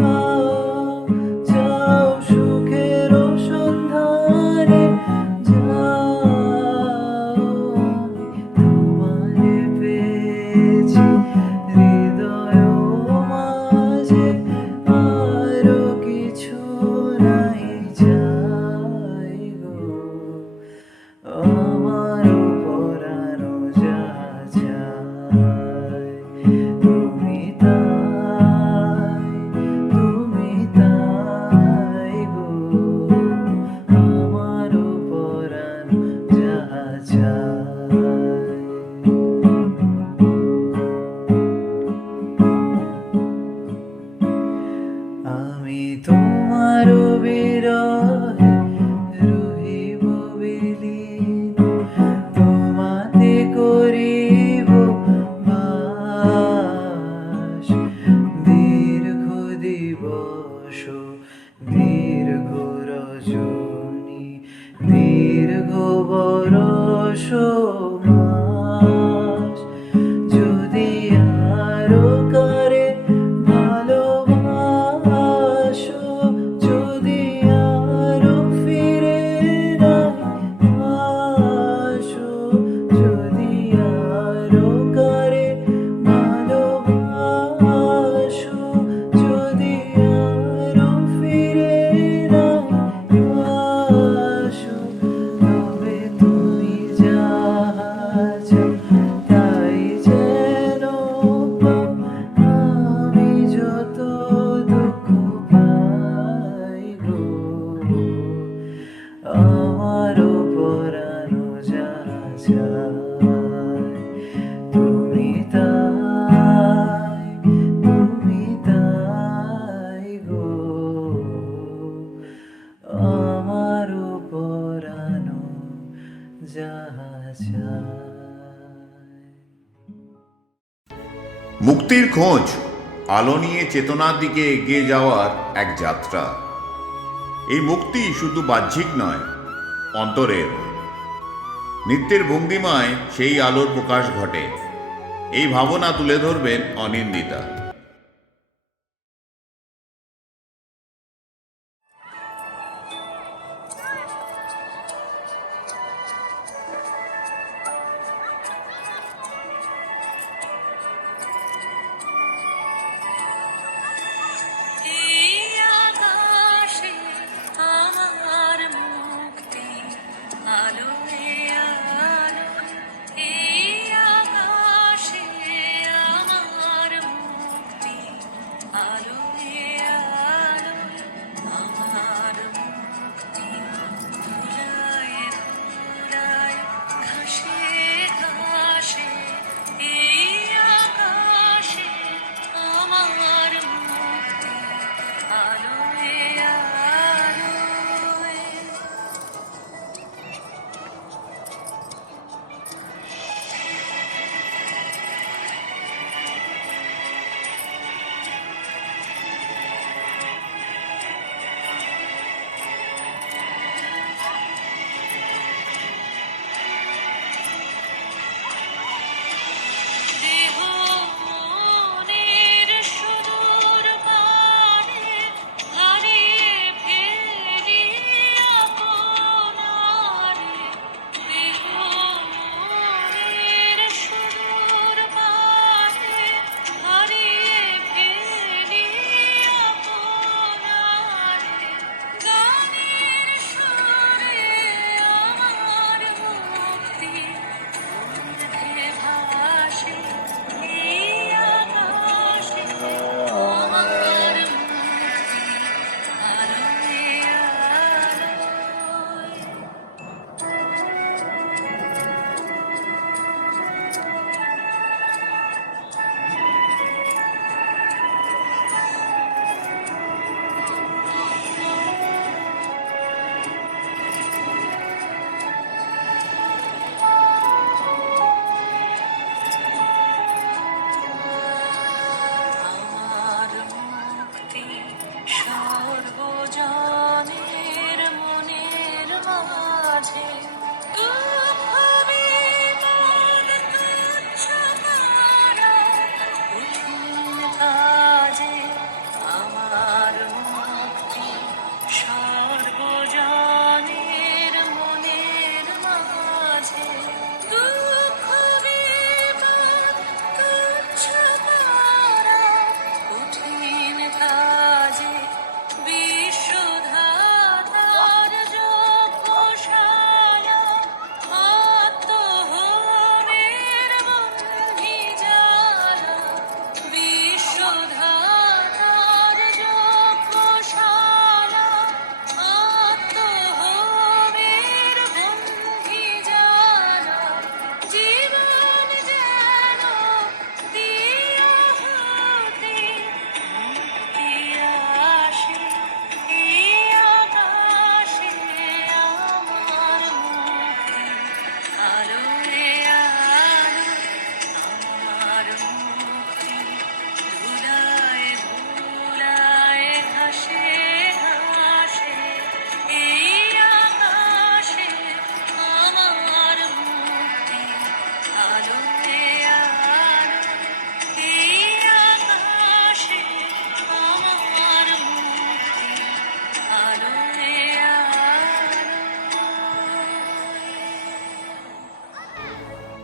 যাও সুখের সন্ধানে যাও। তোমারে পেয়েছি হৃদয় মাঝে, আরো কিছু নাই চাই গো। আমারও পরানো যা চায়, তুমি তাই গো। আমারও পরানো যা চায়। আমি তোমার বিরহে রহিব বিলীন, তোমাতে করিব বাস। দীর্ঘ দিবস দীর্ঘ রজনী, দীর্ঘ বরষ মাস, যদি আরো কারে ভালোবাসো, যদি আরো ফিরে নাই আসো, যদি আরো কারে ভালোবাসো, যদি আরো ফিরে নাই আসো, তবে তুমি যাহা চাও তাই যেন পাও। আমি যত দুঃখ পাই গো, আমারও পরানো যা চায়, তুমি তাই গো। আমারও পরানো যা চায়। মুক্তির খোঁজ, আলো নিয়ে চেতনার দিকে এগিয়ে যাওয়ার এক যাত্রা। এই মুক্তি শুধু বাহ্যিক নয়, অন্তরের। নিত্যের ভঙ্গিমায় সেই আলোর প্রকাশ ঘটে, এই ভাবনা তুলে ধরবেন অনিন্দিতা। আলো আলো, এই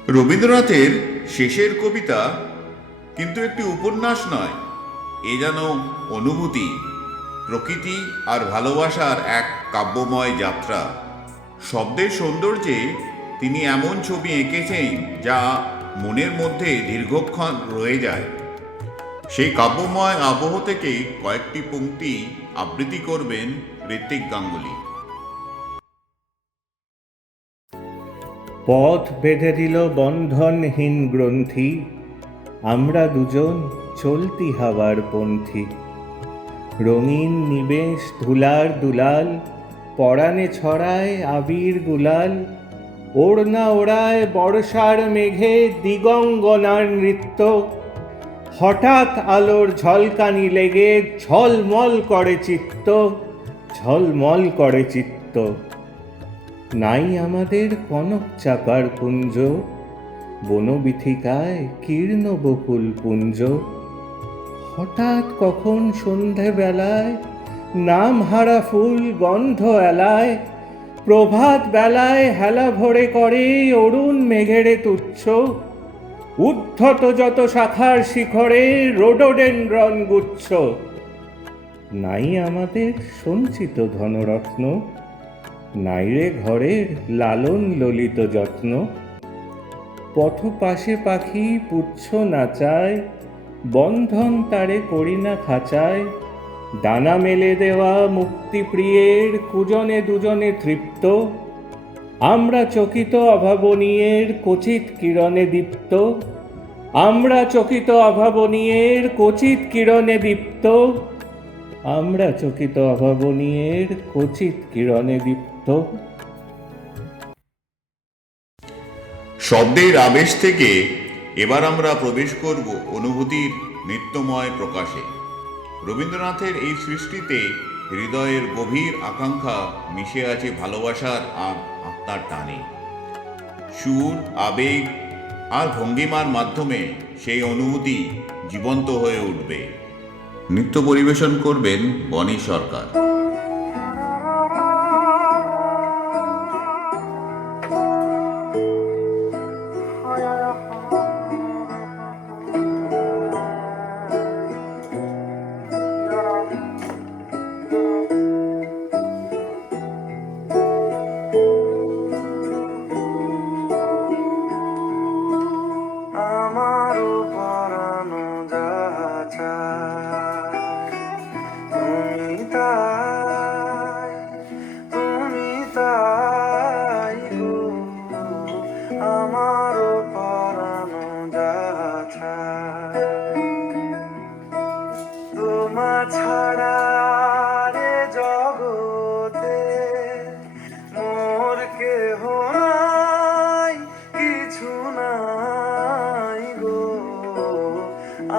রবীন্দ্রনাথের শেষের কবিতা কিন্তু একটি উপন্যাস নয়, এ যেন অনুভূতি, প্রকৃতি আর ভালোবাসার এক কাব্যময় যাত্রা। শব্দের সৌন্দর্যে তিনি এমন ছবি এঁকেছেন যা মনের মধ্যে দীর্ঘক্ষণ রয়ে যায়। সেই কাব্যময় আবহ থেকে কয়েকটি পংক্তি আবৃত্তি করবেন ঋত্বিক গাঙ্গুলি। পথ বেঁধে দিল বন্ধনহীন গ্রন্থি, আমরা দুজন চলতি হাওয়ার পন্থী। রঙিন নিবেশ ধুলার দুলাল, পরাণে ছড়ায় আবির গুলাল। ওড়না ওড়ায় বর্ষার মেঘে দিগঙ্গনার নৃত্য। হঠাৎ আলোর ঝলকানি লেগে ঝলমল করে চিত্ত, ঝলমল করে চিত্ত। নাই আমাদের কনক চাপার কুঞ্জ, বনবিথিকায় কীর্ণ বকুল পুঞ্জ। হঠাৎ কখন সন্ধে বেলায় নাম হারা ফুল গন্ধ এলায়। প্রভাত বেলায় হেলা ভরে করে অরুণ মেঘেরে তুচ্ছ। উদ্ধত যত শাখার শিখরে রোডোডেনড্রন গুচ্ছ। নাই আমাদের সঞ্চিত ধনরত্ন, নাইরে ঘরের লালন ললিত যত্ন। পথ পাশে পাখি পুচ্ছ নাচায়, বন্ধন তারে করি না খাঁচায়। ডানা মেলে দেওয়া মুক্তিপ্রিয়ের কুজনে দুজনে তৃপ্ত। আমরা চকিত অভাবনীয়ের কচিত কিরণে দীপ্ত। আমরা চকিত অভাবনীয়ের কচিত কিরণে দীপ্ত। আমরা চকিত অভাবনীয়ের কচিত কিরণে দীপ্ত। শব্দের আবেশ থেকে এবার আমরা প্রবেশ করব অনুভূতির নিত্যময় প্রকাশে। রবীন্দ্রনাথের এই সৃষ্টিতে হৃদয়ের গভীর আকাঙ্ক্ষা মিশে আছে ভালোবাসার আর আত্মার টানে। সুর, আবেগ আর ভঙ্গিমার মাধ্যমে সেই অনুভূতি জীবন্ত হয়ে উঠবে। নৃত্য পরিবেশন করবেন বনি সরকার। আমারও পরানো যা চায়, তুমি তাই গো। আমারও পরানো যা চায়, তোমা ছাড়া রে জগতে মোর কেহ নাই, কিছু নাই গো।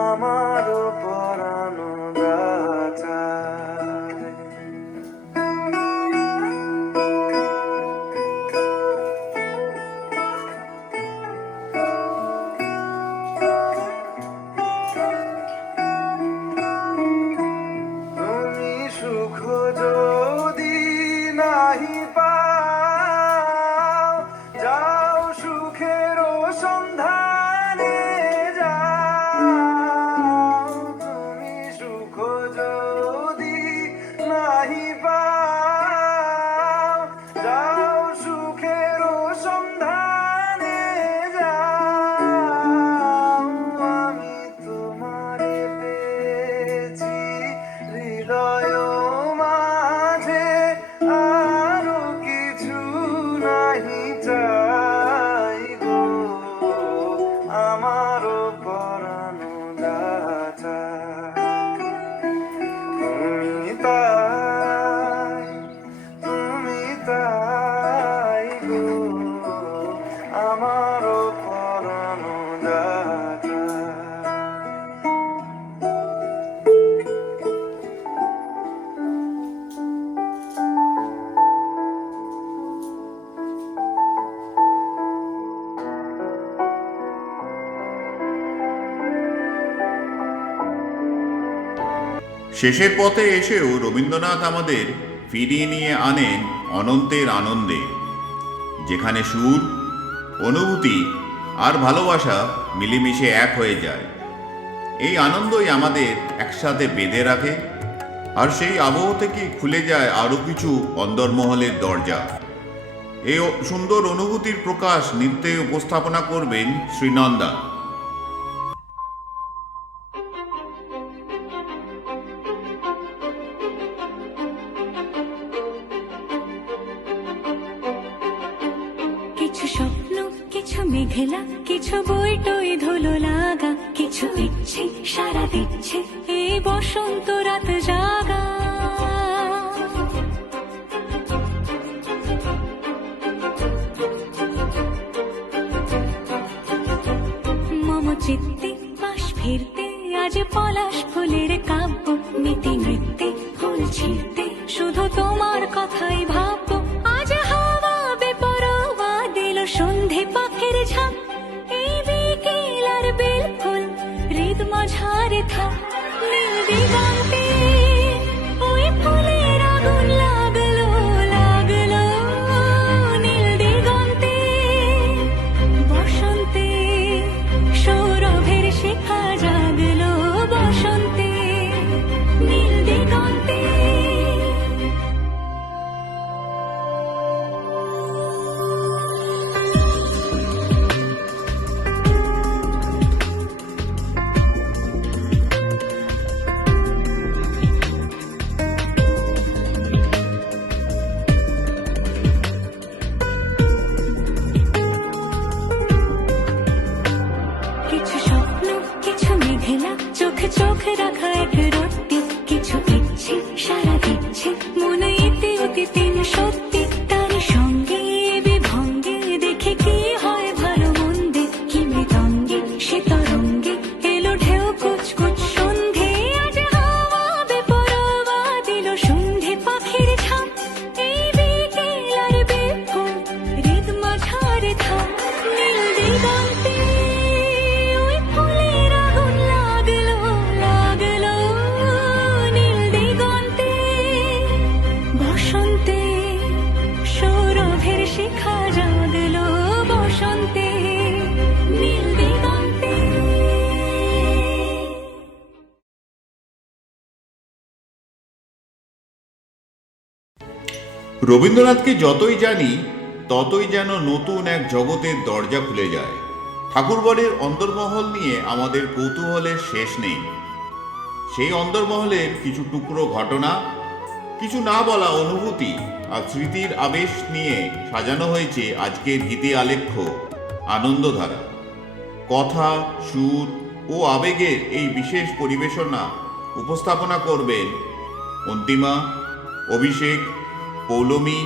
আমারও পরানো যা চায়। তুমি সুখ যদি নাহি পাও, যাও সুখের সন্ধানে যাও। তুমি সুখ যদি নাহি পাও, যাও সুখের সন্ধানে যাও। আমি তোমারে পেয়েছি হৃদয় মাঝে, আরো কিছু নাহি চাই গো। আমারও পরানো যা চায়, তুমি তাই গো। আমারও পরানো যা চায়। শেষের পথে এসেও রবীন্দ্রনাথ আমাদের ফিরিয়ে নিয়ে আনেন অনন্তের আনন্দে, যেখানে সুর, অনুভূতি আর ভালোবাসা মিলেমিশে এক হয়ে যায়। এই আনন্দই আমাদের একসাথে বেঁধে রাখে, আর সেই আবহ থেকে খুলে যায় আরও কিছু অন্দরমহলের দরজা। এই সুন্দর অনুভূতির প্রকাশ নৃত্যে উপস্থাপনা করবেন শ্রীনন্দা। কিছু স্বপ্ন, কিছু মেঘলা, কিছু বইটই ধুলো লাগা, কিছু ইচ্ছে সারা দিচ্ছে এই বসন্ত রাত জাগা। মম চিত্তে পাশ ফিরতে আজ পলাশ ফুলের কাব্য, নীতি নৃত্যে ফুল ছিঁড়তে শুধু তোমার কথাই ভাববো। আজ হাওয়া বেপরোয়া দিল সন্ধে পাখির ঝাঁক, এই বিকেল আর বেল ফুল হৃদ মাঝারে থাক। নীল দিগন্তে ওই ফুলের আগুন লাগলো লাগলো, নীল দিগন্তে বসন্তে সৌরভের শিখা জাগলো, বসন্তে নীল দিগন্তে। কিছু স্বপ্ন, কিছু মেঘলা, চোখে চোখে রাখা এক রত্তি, কিছু ইচ্ছে সারা দিচ্ছে মনে ইতি অতি তিন সত্যি। তার সঙ্গে বিভঙ্গে দেখে কি হয় ভালো মন্দে, কি মৃদঙ্গে সে তরঙ্গে এলো ঢেউ কুচকুচ সন্ধে। আজ হাওয়া বেপরোয়া দিল সন্ধে পাখির ঝাঁক, এই বিকেল আর বেল ফুল হৃদ মাঝারে থাক। নীল দিগন্তে ওই ফুলের আগুন লাগলো লাগলো, নীল দিগন্তে বসন্তে সৌরভের শিখা জাগলো, বসন্তে নীল দিগন্তে। রবীন্দ্রনাথকে যতই জানি ততই যেন নতুন এক জগতের দরজা খুলে যায়। ঠাকুরবাড়ির অন্দরমহল নিয়ে আমাদের কৌতূহলের শেষ নেই। সেই অন্দরমহলের কিছু টুকরো ঘটনা, কিছু না বলা অনুভূতি আর স্মৃতির আবেশ নিয়ে সাজানো হয়েছে আজকের গীতি আলেখ্য আনন্দধারা। কথা, সুর ও আবেগের এই বিশেষ পরিবেশনা উপস্থাপনা করবেন অন্তিমা, অভিষেক, পৌলমী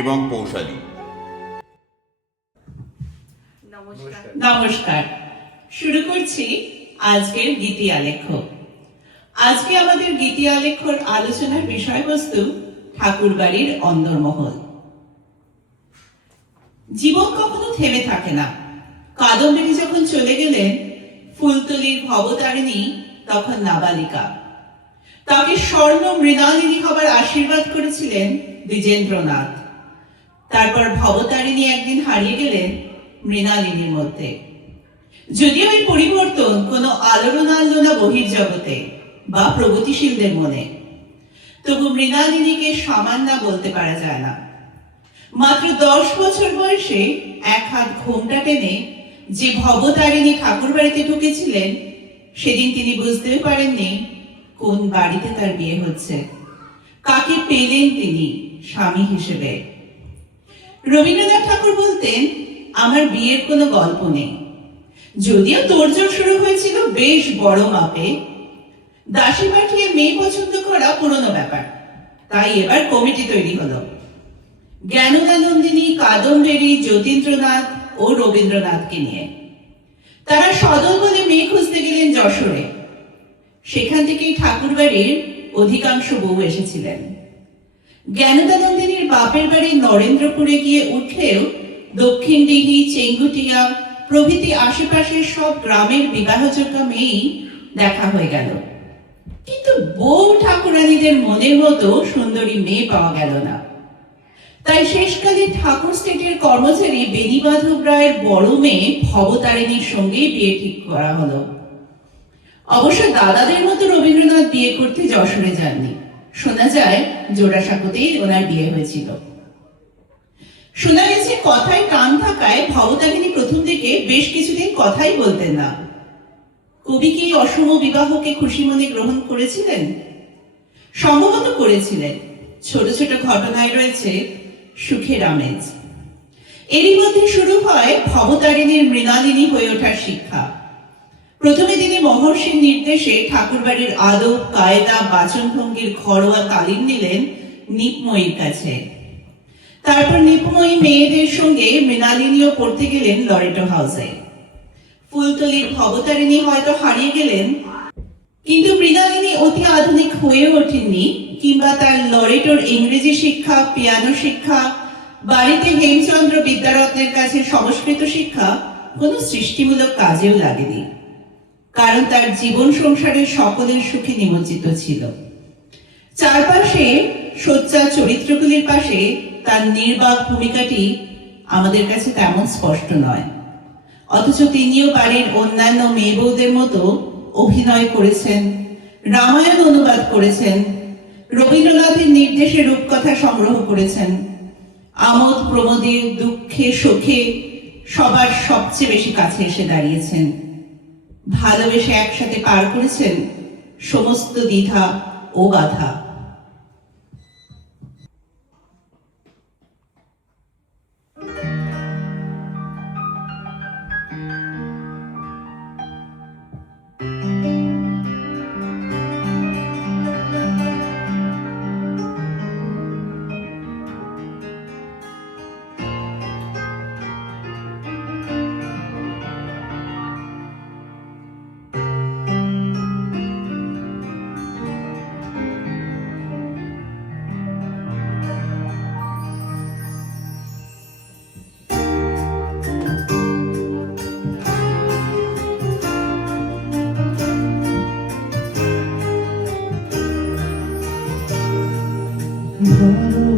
এবং পৌশালী। নমস্কার, শুরু করছি আজকের গীতি আলেখ্য। আজকে আমাদের গীতি আলেখ্যর আলোচনার বিষয়বস্তু ঠাকুরবাড়ির অন্দরমহল। জীবন কখনো থেমে থাকে না। কাদম্বিনী যখন চলে গেলেন, ফুলতলির ভবতারিণী তখন নাবালিকা। তাকে স্বর্ণ মৃণালিনী হবার আশীর্বাদ করেছিলেন দ্বিজেন্দ্রনাথ। তারপর ভবতারিণী একদিন হারিয়ে গেলেন মৃণালিনীর মধ্যে। যদিও এই পরিবর্তন কোনো আলোড়না আলোনা বহির্জগতে বা প্রগতিশীলদের মনে, তবু মৃণালিনীকে সামান্য বলতে পারা যায় না। মাত্র 10 বছর বয়সে এক হাত ঘোমটা টেনে যে ভবতারিণী ঠাকুর বাড়িতে ঢুকেছিলেন, সেদিন তিনি বুঝতেও পারেননি কোন বাড়িতে তার বিয়ে হচ্ছে, কাকে পেলেন তিনি স্বামী হিসেবে। রবীন্দ্রনাথ ঠাকুর বলতেন, আমার বিয়ের কোনো গল্প নেই। যদিও তোড়জোড় শুরু হয়েছিল বেশ বড় মাপে। দাসী পাঠিয়ে মেয়ে পছন্দ করা পুরনো ব্যাপার, তাই এবার কমিটি তৈরি হলো। জ্ঞানদানন্দিনী, কাদম্বিনী, যতীন্দ্রনাথ ও রবীন্দ্রনাথকে নিয়ে। তারা সদল বলে মেয়ে খুঁজতে গেলেন যশোরে। সেখান থেকেই ঠাকুরবাড়ির অধিকাংশ বউ এসেছিলেন। জ্ঞানদানন্দিনীর বাপের বাড়ি নরেন্দ্রপুরে গিয়ে উঠলেও দক্ষিণডিহি, চেঙ্গুটিয়া প্রভৃতি আশেপাশের সব গ্রামের বিবাহযোগ্য মেয়েই দেখা হয়ে গেল, কিন্তু বউ ঠাকুরানীদের মনের মতো সুন্দরী মেয়ে পাওয়া গেল না। তাই শেষকালে ঠাকুর স্টেটের কর্মচারী বেণীমাধব রায়ের বড় মেয়ে ভবতারিণীর সঙ্গে বিয়ে ঠিক করা হলো। অবশ্য দাদাদের মতো রবীন্দ্রনাথ বিয়ে করতে যশোরে যাননি। শোনা যায় জোড়াসাঁকোতেই ওনার বিয়ে হয়েছিল। শোনা গেছে কথায় টান থাকায় ভবতারিণী প্রথম দিকে বেশ কিছুদিন কথাই বলতেন না। কবি কি অসম বিবাহকে খুশি মনে গ্রহণ করেছিলেন? সম্ভবত করেছিলেন। ছোট ছোট ঘটনায় রয়েছে সুখের আমেজ। এরই মধ্যে শুরু হয় ভবতারিণীর মৃণালিনী হয়ে ওঠার শিক্ষা। প্রথমে তিনি মহর্ষির নির্দেশে ঠাকুরবাড়ির আদব কায়দা বাচনভঙ্গির ঘরোয়া তালিম নিলেন নিপময়ীর কাছে। তারপর নিপময়ী মেয়েদের সঙ্গে মৃণালিনীও পড়তে গেলেন লরেটো হাউসে। ফুলতলির ভবতারিণী হয়তো হারিয়ে গেলেন, কিন্তু মৃণালিনী অতি আধুনিক হয়ে ওঠেননি, কিংবা তার লরেটোর ইংরেজি শিক্ষা, পিয়ানো শিক্ষা, বাড়িতে হেমচন্দ্র বিদ্যারত্নের কাছে সংস্কৃত শিক্ষা কোনো সৃষ্টিমূলক কাজেও লাগেনি, কারণ তার জীবন সংসারের সকলের সুখে নিমজ্জিত ছিল। চারপাশে সোচ্চার চরিত্রগুলির পাশে তার নির্বাক ভূমিকাটি আমাদের কাছে তেমন স্পষ্ট নয়। অথচ তিনিও বাড়ির অন্যান্য মেয়ে বউদের মতো অভিনয় করেছেন, রামায়ণ অনুবাদ করেছেন, রবীন্দ্রনাথের নির্দেশে রূপকথা সংগ্রহ করেছেন, আমোদ প্রমোদে দুঃখে সুখে সবার সবচেয়ে বেশি কাছে এসে দাঁড়িয়েছেন, ভালোবেসে একসাথে পার করেছেন সমস্ত দ্বিধা ও বাধা।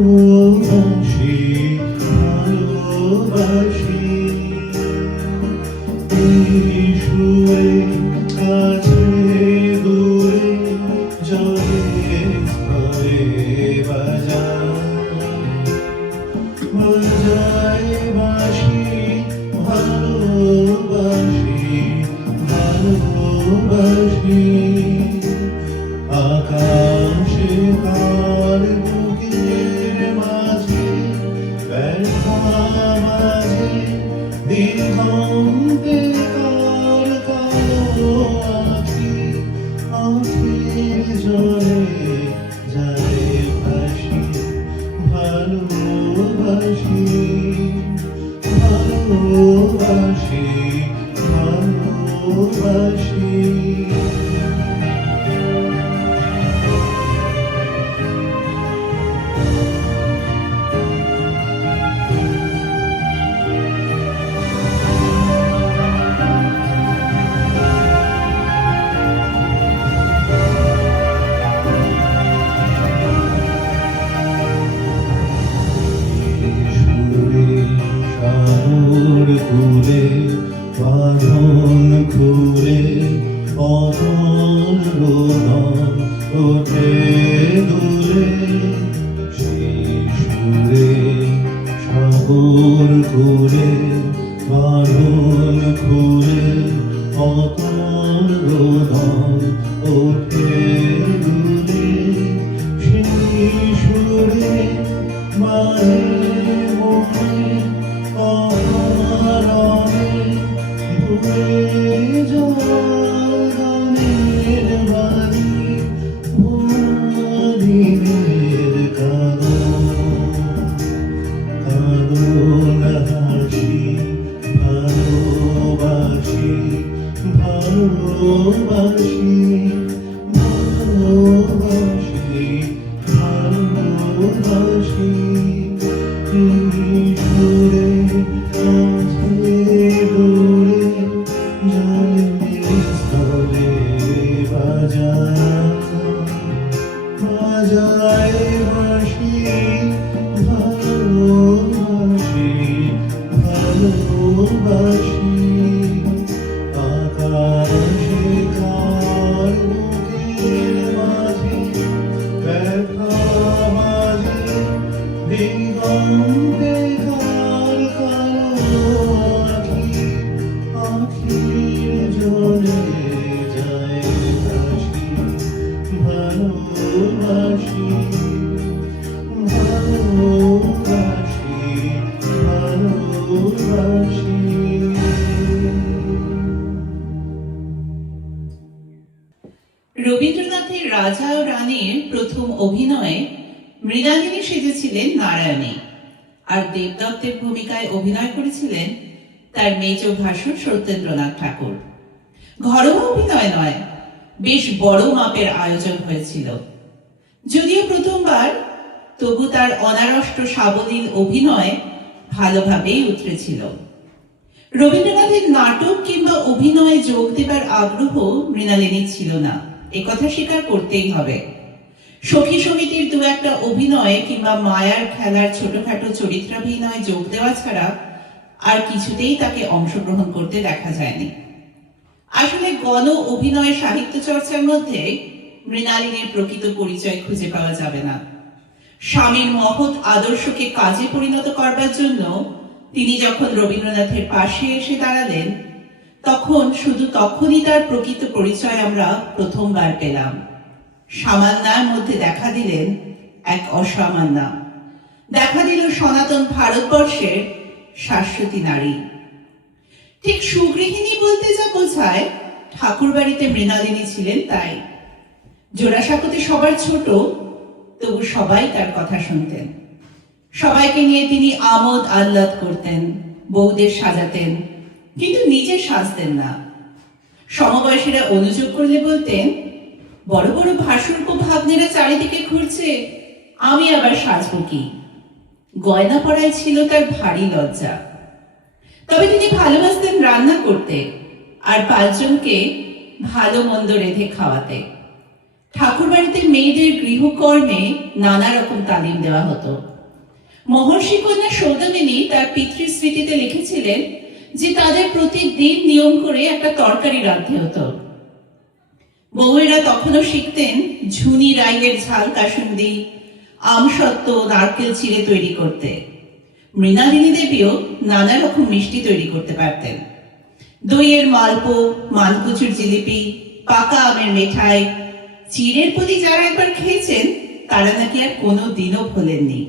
ভালোবাসি ভালোবাসি এই সুরে কাছে দূরে জলে ঘরে বাজায় বাঁশি ভালোবাসি ভালোবাসি আকাশে কার বুকের মাঝে ব্যথা মাঝে দিগন্তে কার কালো আখি আখির জলে যায় ভাসি ভালোবাসি ভালোবাসি ভালোবাসি। খুলে বাঁধন খুলে অতল রোদন ওঠে দূরে সেই সুরে সাগর খুলে বাঁধন খুলে অতল রোদন ওঠে দূরে সেই সুরে মানে মনে জনের বাড়ি দিনের কারণ হাসি ভালোবাসি ভালোবাসি ভালোবাসি ভালোবাসি সুরে বাজায় বাঁশি ভালো নির্জনে যায় হাসি, ভালোবাসি, ভালোবাসি, ভালোবাসি। রবীন্দ্রনাথের রাজা ও রানীর প্রথম অভিনয়ে মৃণালিনী সেজেছিলেন নারায়ণী, আর দেবদত্তের ভূমিকায় অভিনয় করেছিলেন তার মেজ ভাসুর সত্যেন্দ্রনাথ ঠাকুর। ঘরোয়া অভিনয় নয়, বেশ বড় মাপের আয়োজন হয়েছিল। যদিও প্রথমবার, তবু তার অনাড়ষ্ট সাবলীল অভিনয় ভালোভাবেই উতরেছিল। রবীন্দ্রনাথের নাটক কিংবা অভিনয়ে যোগ দেবার আগ্রহ মৃণালিনীর ছিল না, একথা স্বীকার করতেই হবে। সখী সমিতির দু একটা অভিনয়ে কিংবা মায়ার খেলার ছোটখাটো চরিত্রাভিনয়ে যোগ দেওয়া ছাড়া আর কিছুতেই তাকে অংশগ্রহণ করতে দেখা যায়নি। আসলে গণ অভিনয় সাহিত্য চর্চার মধ্যে মৃণালিনীর প্রকৃত পরিচয় খুঁজে পাওয়া যাবে না। স্বামীর মহৎ আদর্শকে কাজে পরিণত করবার জন্য তিনি যখন রবীন্দ্রনাথের পাশে এসে দাঁড়ালেন, তখন শুধু তখনই তার প্রকৃত পরিচয় আমরা প্রথমবার পেলাম। সামান্যার মধ্যে দেখা দিলেন এক অসামান্যা, দেখা দিল সনাতন ভারতবর্ষের শাশ্বতী নারী। ঠিক সুগৃহিণী বলতে যা বোঝায়, ঠাকুর বাড়িতে মৃণালিনী ছিলেন তাই। জোড়াসাঁকোতে সবার ছোট, তবু সবাই তার কথা শুনতেন। সবাইকে নিয়ে তিনি আমোদ আহ্লাদ করতেন, বউদের সাজাতেন, কিন্তু নিজে সাজতেন না। সমবয়সীরা অনুযোগ করলে বলতেন, বড় বড় ভাসুরপ ভাগ্নেরা চারিদিকে ঘুরছে, আমি আবার সাজবো কি? গয়না পরায় ছিল তার ভারী লজ্জা। তবে তিনি ভালোবাসতেন রান্না করতে, আর 5 জনকে ভালো মন্দ রেঁধে খাওয়াতে। ঠাকুর বাড়িতে মেয়েদের গৃহকর্মে নানা রকম তালিম দেওয়া হতো। মহর্ষি কন্যা সৌদামিনী তার পিতৃস্মৃতিতে লিখেছিলেন যে তাদের প্রতিদিন নিয়ম করে একটা তরকারি রাঁধতে হতো। বউয়েরা তখনও শিখতেন ঝুনি রাইয়ের ঝাল কাসুন্দি, আমসত্ত্ব, নারকেল চিড়ে তৈরি করতে। মৃণালিনী দেবীও নানা রকম মিষ্টি তৈরি করতে পারতেন। দইয়ের মালপো, মানকুচুর জিলিপি, পাকা আমের মিঠাই, চিড়ের পুলি যারা একবার খেয়েছেন তারা নাকি আর কোনো দিনও ভোলেননি।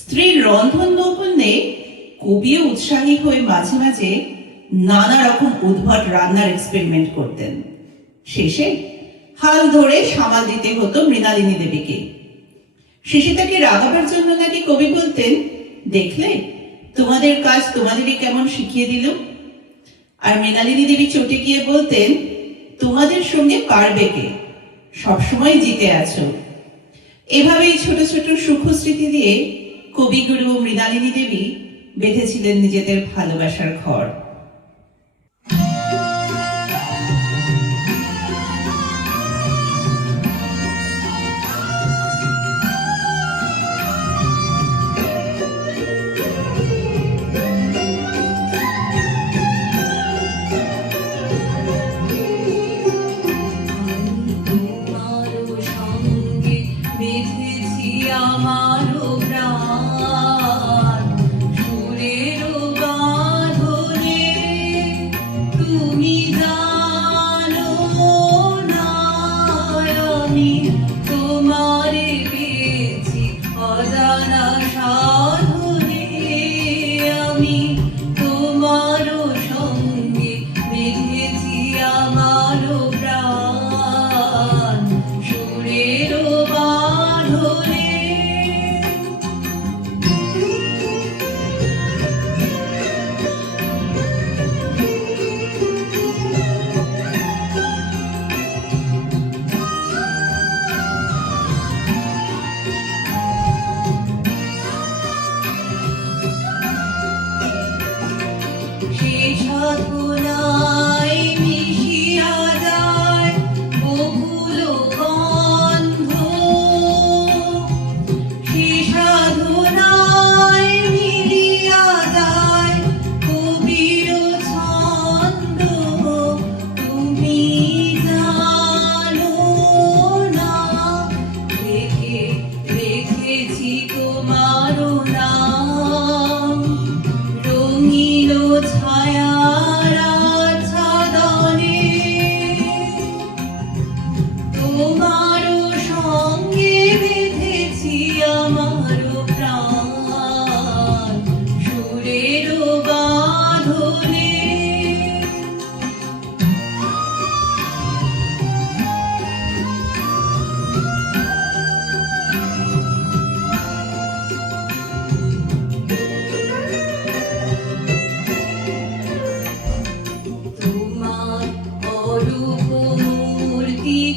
স্ত্রীর রন্ধন নৈপুণ্যে কবিও উৎসাহী হয়ে মাঝে মাঝে নানা রকম উদ্ভট রান্নার এক্সপেরিমেন্ট করতেন। শেষে হাল ধরে সামাল দিতে হতো মৃণালিনী দেবীকে। শেষে তাকে রাগাবার জন্য নাকি কবি বলতেন, দেখলে তোমাদের কাজ তোমাদেরই কেমন শিখিয়ে দিল। আর মৃণালিনী দেবী চটে গিয়ে বলতেন, তোমাদের সঙ্গে পারবে কে, সবসময় জিতে আছো। এভাবেই ছোট ছোট সুখ স্মৃতি দিয়ে কবিগুরু মৃণালিনী দেবী বেঁধেছিলেন নিজেদের ভালোবাসার ঘর। আমারও প্রাণ সুরের বাঁধনে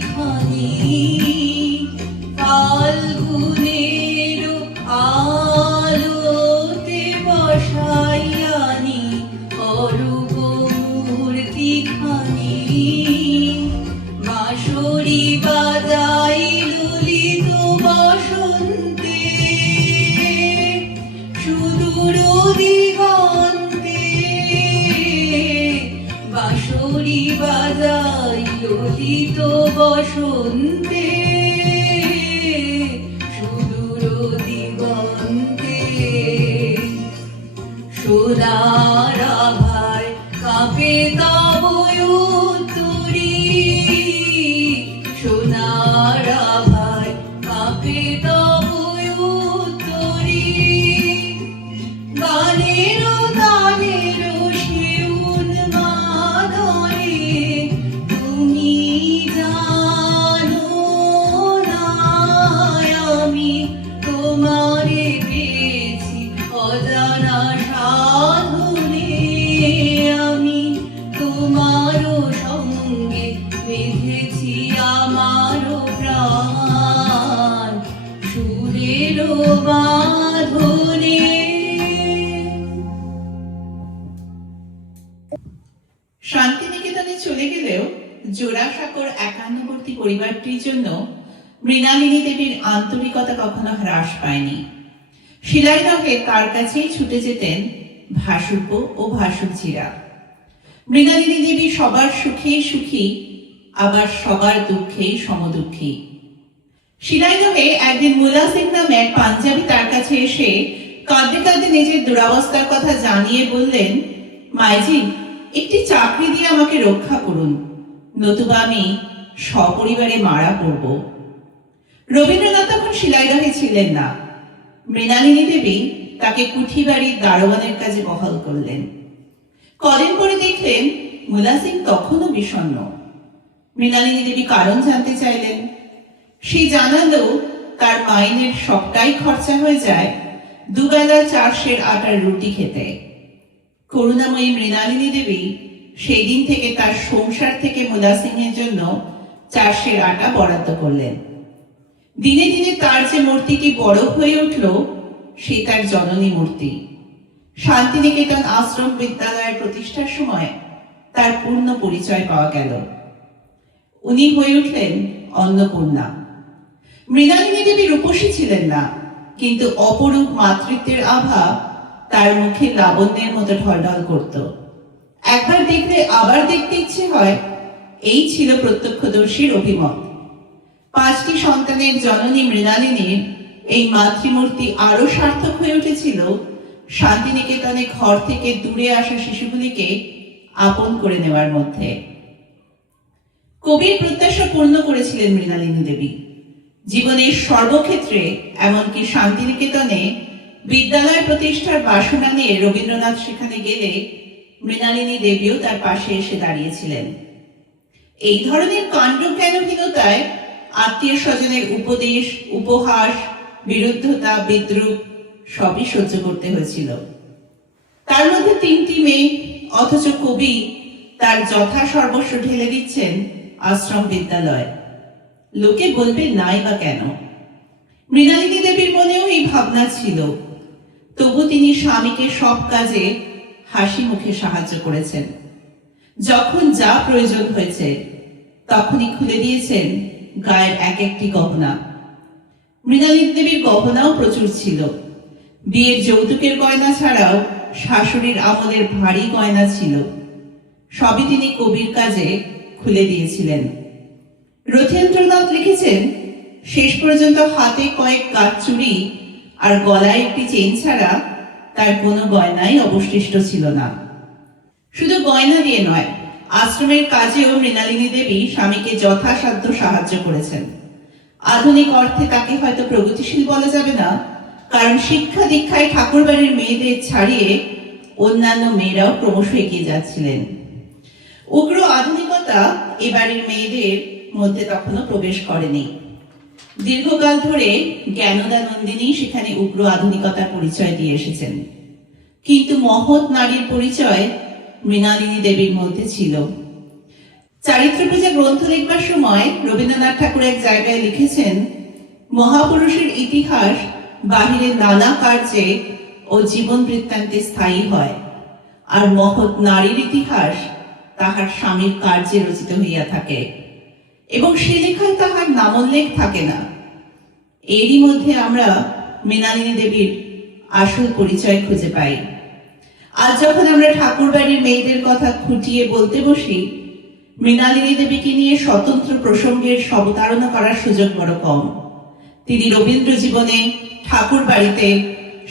খানি ফাল্গুনের আলোতে বসাইয়ানি অরূপ মূর্তি খানি বাঁশরি বাজাই ললিত বসন্তে সুদূর দিগন্তে বাঁশরি বাজাই ললিত বসন্তে সুদূর দিগন্তে সোনার আভায় কাঁপে তব উত্তরী সোনার আভায় কাঁপে তব উত্তরী গানের গানের শিউন মাধরে তুমি জানো না আমি তোমারে পেয়েছি অজানা সাধনে আমি তোমারও সঙ্গে বেঁধেছি আমারও প্রাণ সুরেরও বাঁধনে। শান্তিনিকেতনে চলে গেলেও জোড়াসাঁকোর একান্নবর্তী পরিবারটির জন্য মৃণালিনী দেবীর আন্তরিকতা কখনো হ্রাস পায়নি। শিলাইদহে তার কাছেই ছুটে যেতেন ভাসুক ও ভাসুকঝিরা। মৃণালিনী দেবী সবার সুখেই সুখী, আবার সবার দুঃখেই সমদুঃখী। শিলাইদহে একদিন মুলা সিং নামে এক পাঞ্জাবি তার কাছে এসে কাঁদতে কাঁদতে নিজের দুরাবস্থার কথা জানিয়ে বললেন, মাইজি, একটি চাকরি দিয়ে আমাকে রক্ষা করুন, নতুবা আমি সপরিবারে মারা পড়ব। রবীন্দ্রনাথ তখন শিলাইদহে ছিলেন না। মৃণালিনী দেবী তাকে কুঠিবাড়ির দারোয়ানের কাজে বহাল করলেন। কদিন পরে দেখলেন মুলা সিং তখনও বিষণ্ণ। মৃণালিনী দেবী কারণ জানতে চাইলেন। সে জানালো তার মাইনের সবটাই খরচা হয়ে যায় দুবেলা 4 সের আটার রুটি খেতে। করুণাময়ী মৃণালিনী দেবী সেই দিন থেকে তার সংসার থেকে মুলা সিং এর জন্য 4 সের আটা বরাদ্দ করলেন। দিনে দিনে তার যে মূর্তিটি বড় হয়ে উঠল, সে তার জননী মূর্তি। শান্তিনিকেতন আশ্রম বিদ্যালয়ের প্রতিষ্ঠার সময় তার পূর্ণ পরিচয় পাওয়া গেল। উনি হয়ে উঠলেন অন্নপূর্ণা। মৃণালিনী দেবী রূপসী ছিলেন না, কিন্তু অপরূপ মাতৃত্বের আভা তার মুখে লাবণ্যের মতো ঢলঢল করত। একবার দেখলে আবার দেখতে ইচ্ছে হয়, এই ছিল প্রত্যক্ষদর্শীর অভিমত। 5টি সন্তানের জননী মৃণালিনীর এই মাতৃমূর্তি আরো সার্থক হয়ে উঠেছিল শান্তিনিকেতনে ঘর থেকে দূরে আসা শিশুগুলিকে আপন করে নেওয়ার মধ্যে। কবির প্রত্যাশা পূর্ণ করেছিলেন মৃণালিনী দেবী। জীবনের সর্বক্ষেত্রে, এমনকি শান্তিনিকেতনে বিদ্যালয় প্রতিষ্ঠার বাসনা নিয়ে রবীন্দ্রনাথ সেখানে গেলে মৃণালিনী দেবীও তার পাশে এসে দাঁড়িয়েছিলেন। এই ধরনের কাণ্ডজ্ঞানহীনতায় আত্মীয় স্বজনের উপদেশ, উপহাস, বিরুদ্ধতা, বিদ্রুপ সবই সহ্য করতে হয়েছিল। তার মধ্যে 3টি মেয়ে, অথচ কবি তার যথা সর্বস্ব ঢেলে দিচ্ছেন আশ্রম বিদ্যালয়। লোকে বলবে নাই বা কেন? মৃণালিনী দেবীর মনেও এই ভাবনা ছিল। তবু তিনি স্বামীকে সব কাজে হাসি মুখে সাহায্য করেছেন। যখন যা প্রয়োজন হয়েছে তখনই খুলে দিয়েছেন গায়ের এক একটি গহনা। মৃণালিনী দেবীর গহনাও প্রচুর ছিল। বিয়ের যৌতুকের গয়না ছাড়াও শাশুড়ির আমলের ভারী গয়না ছিল। সবই তিনি কবির কাজে খুলে দিয়েছিলেন। রথীন্দ্রনাথ লিখেছেন, শেষ পর্যন্ত হাতে কয়েক কাজ চুড়ি আর গলায় একটি চেন ছাড়া তার কোনো গয়নাই অবশিষ্ট ছিল না। শুধু গয়না দিয়ে নয়, আশ্রমের কাজেও মৃণালিনী দেবী স্বামীকে যথাসাধ্য সাহায্য করেছেন। আধুনিক অর্থে তাকে হয়তো প্রগতিশীল বলা যাবে না, কারণ শিক্ষা দীক্ষায় ঠাকুরবাড়ির মেয়েদের ছাড়িয়ে অন্যান্য মেয়েরাও ক্রমশ এগিয়ে যাচ্ছিলেন। উগ্র আধুনিকতা এ বাড়ির মেয়েদের মধ্যে তখনও প্রবেশ করেনি। দীর্ঘকাল ধরে জ্ঞানদানন্দিনী সেখানে উগ্র আধুনিকতার পরিচয় দিয়ে এসেছেন, কিন্তু মহৎ নারীর পরিচয় মৃণালিনী দেবীর মধ্যে ছিল। চারিত্র পূজা গ্রন্থ লিখবার সময় রবীন্দ্রনাথ ঠাকুর এক জায়গায় লিখেছেন, মহাপুরুষের ইতিহাস বাহিরের নানা কার্যে ও জীবন বৃত্তান্তে স্থায়ী হয়, আর মহৎ নারীর ইতিহাস তাহার স্বামীর কার্যে রচিত হইয়া থাকে, এবং সে লেখায় তাহার নামোল্লেখ থাকে না। এরই মধ্যে আমরা মৃণালিনী দেবীর আসল পরিচয় খুঁজে পাই। আজ যখন আমরা ঠাকুর বাড়ির মেয়েদের কথা খুঁটিয়ে বলতে বসি, মৃণালিনী দেবীকে নিয়ে স্বতন্ত্র প্রসঙ্গের অবতারণা করার সুযোগ বড় কম। তিনি রবীন্দ্র জীবনে ঠাকুর বাড়িতে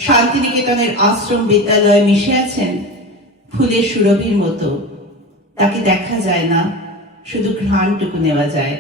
শান্তিনিকেতনের আশ্রম বিদ্যালয়ে মিশে আছেন ফুলের সুরভির মতো। তাকে দেখা যায় না, শুধু ঘ্রাণটুকু নেওয়া যায়।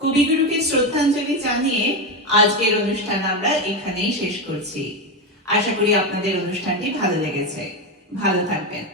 কবিগুরুকে শ্রদ্ধাঞ্জলি জানিয়ে আজকের অনুষ্ঠান আমরা এখানেই শেষ করছি। আশা করি আপনাদের অনুষ্ঠানটি ভালো লেগেছে। ভালো থাকবেন।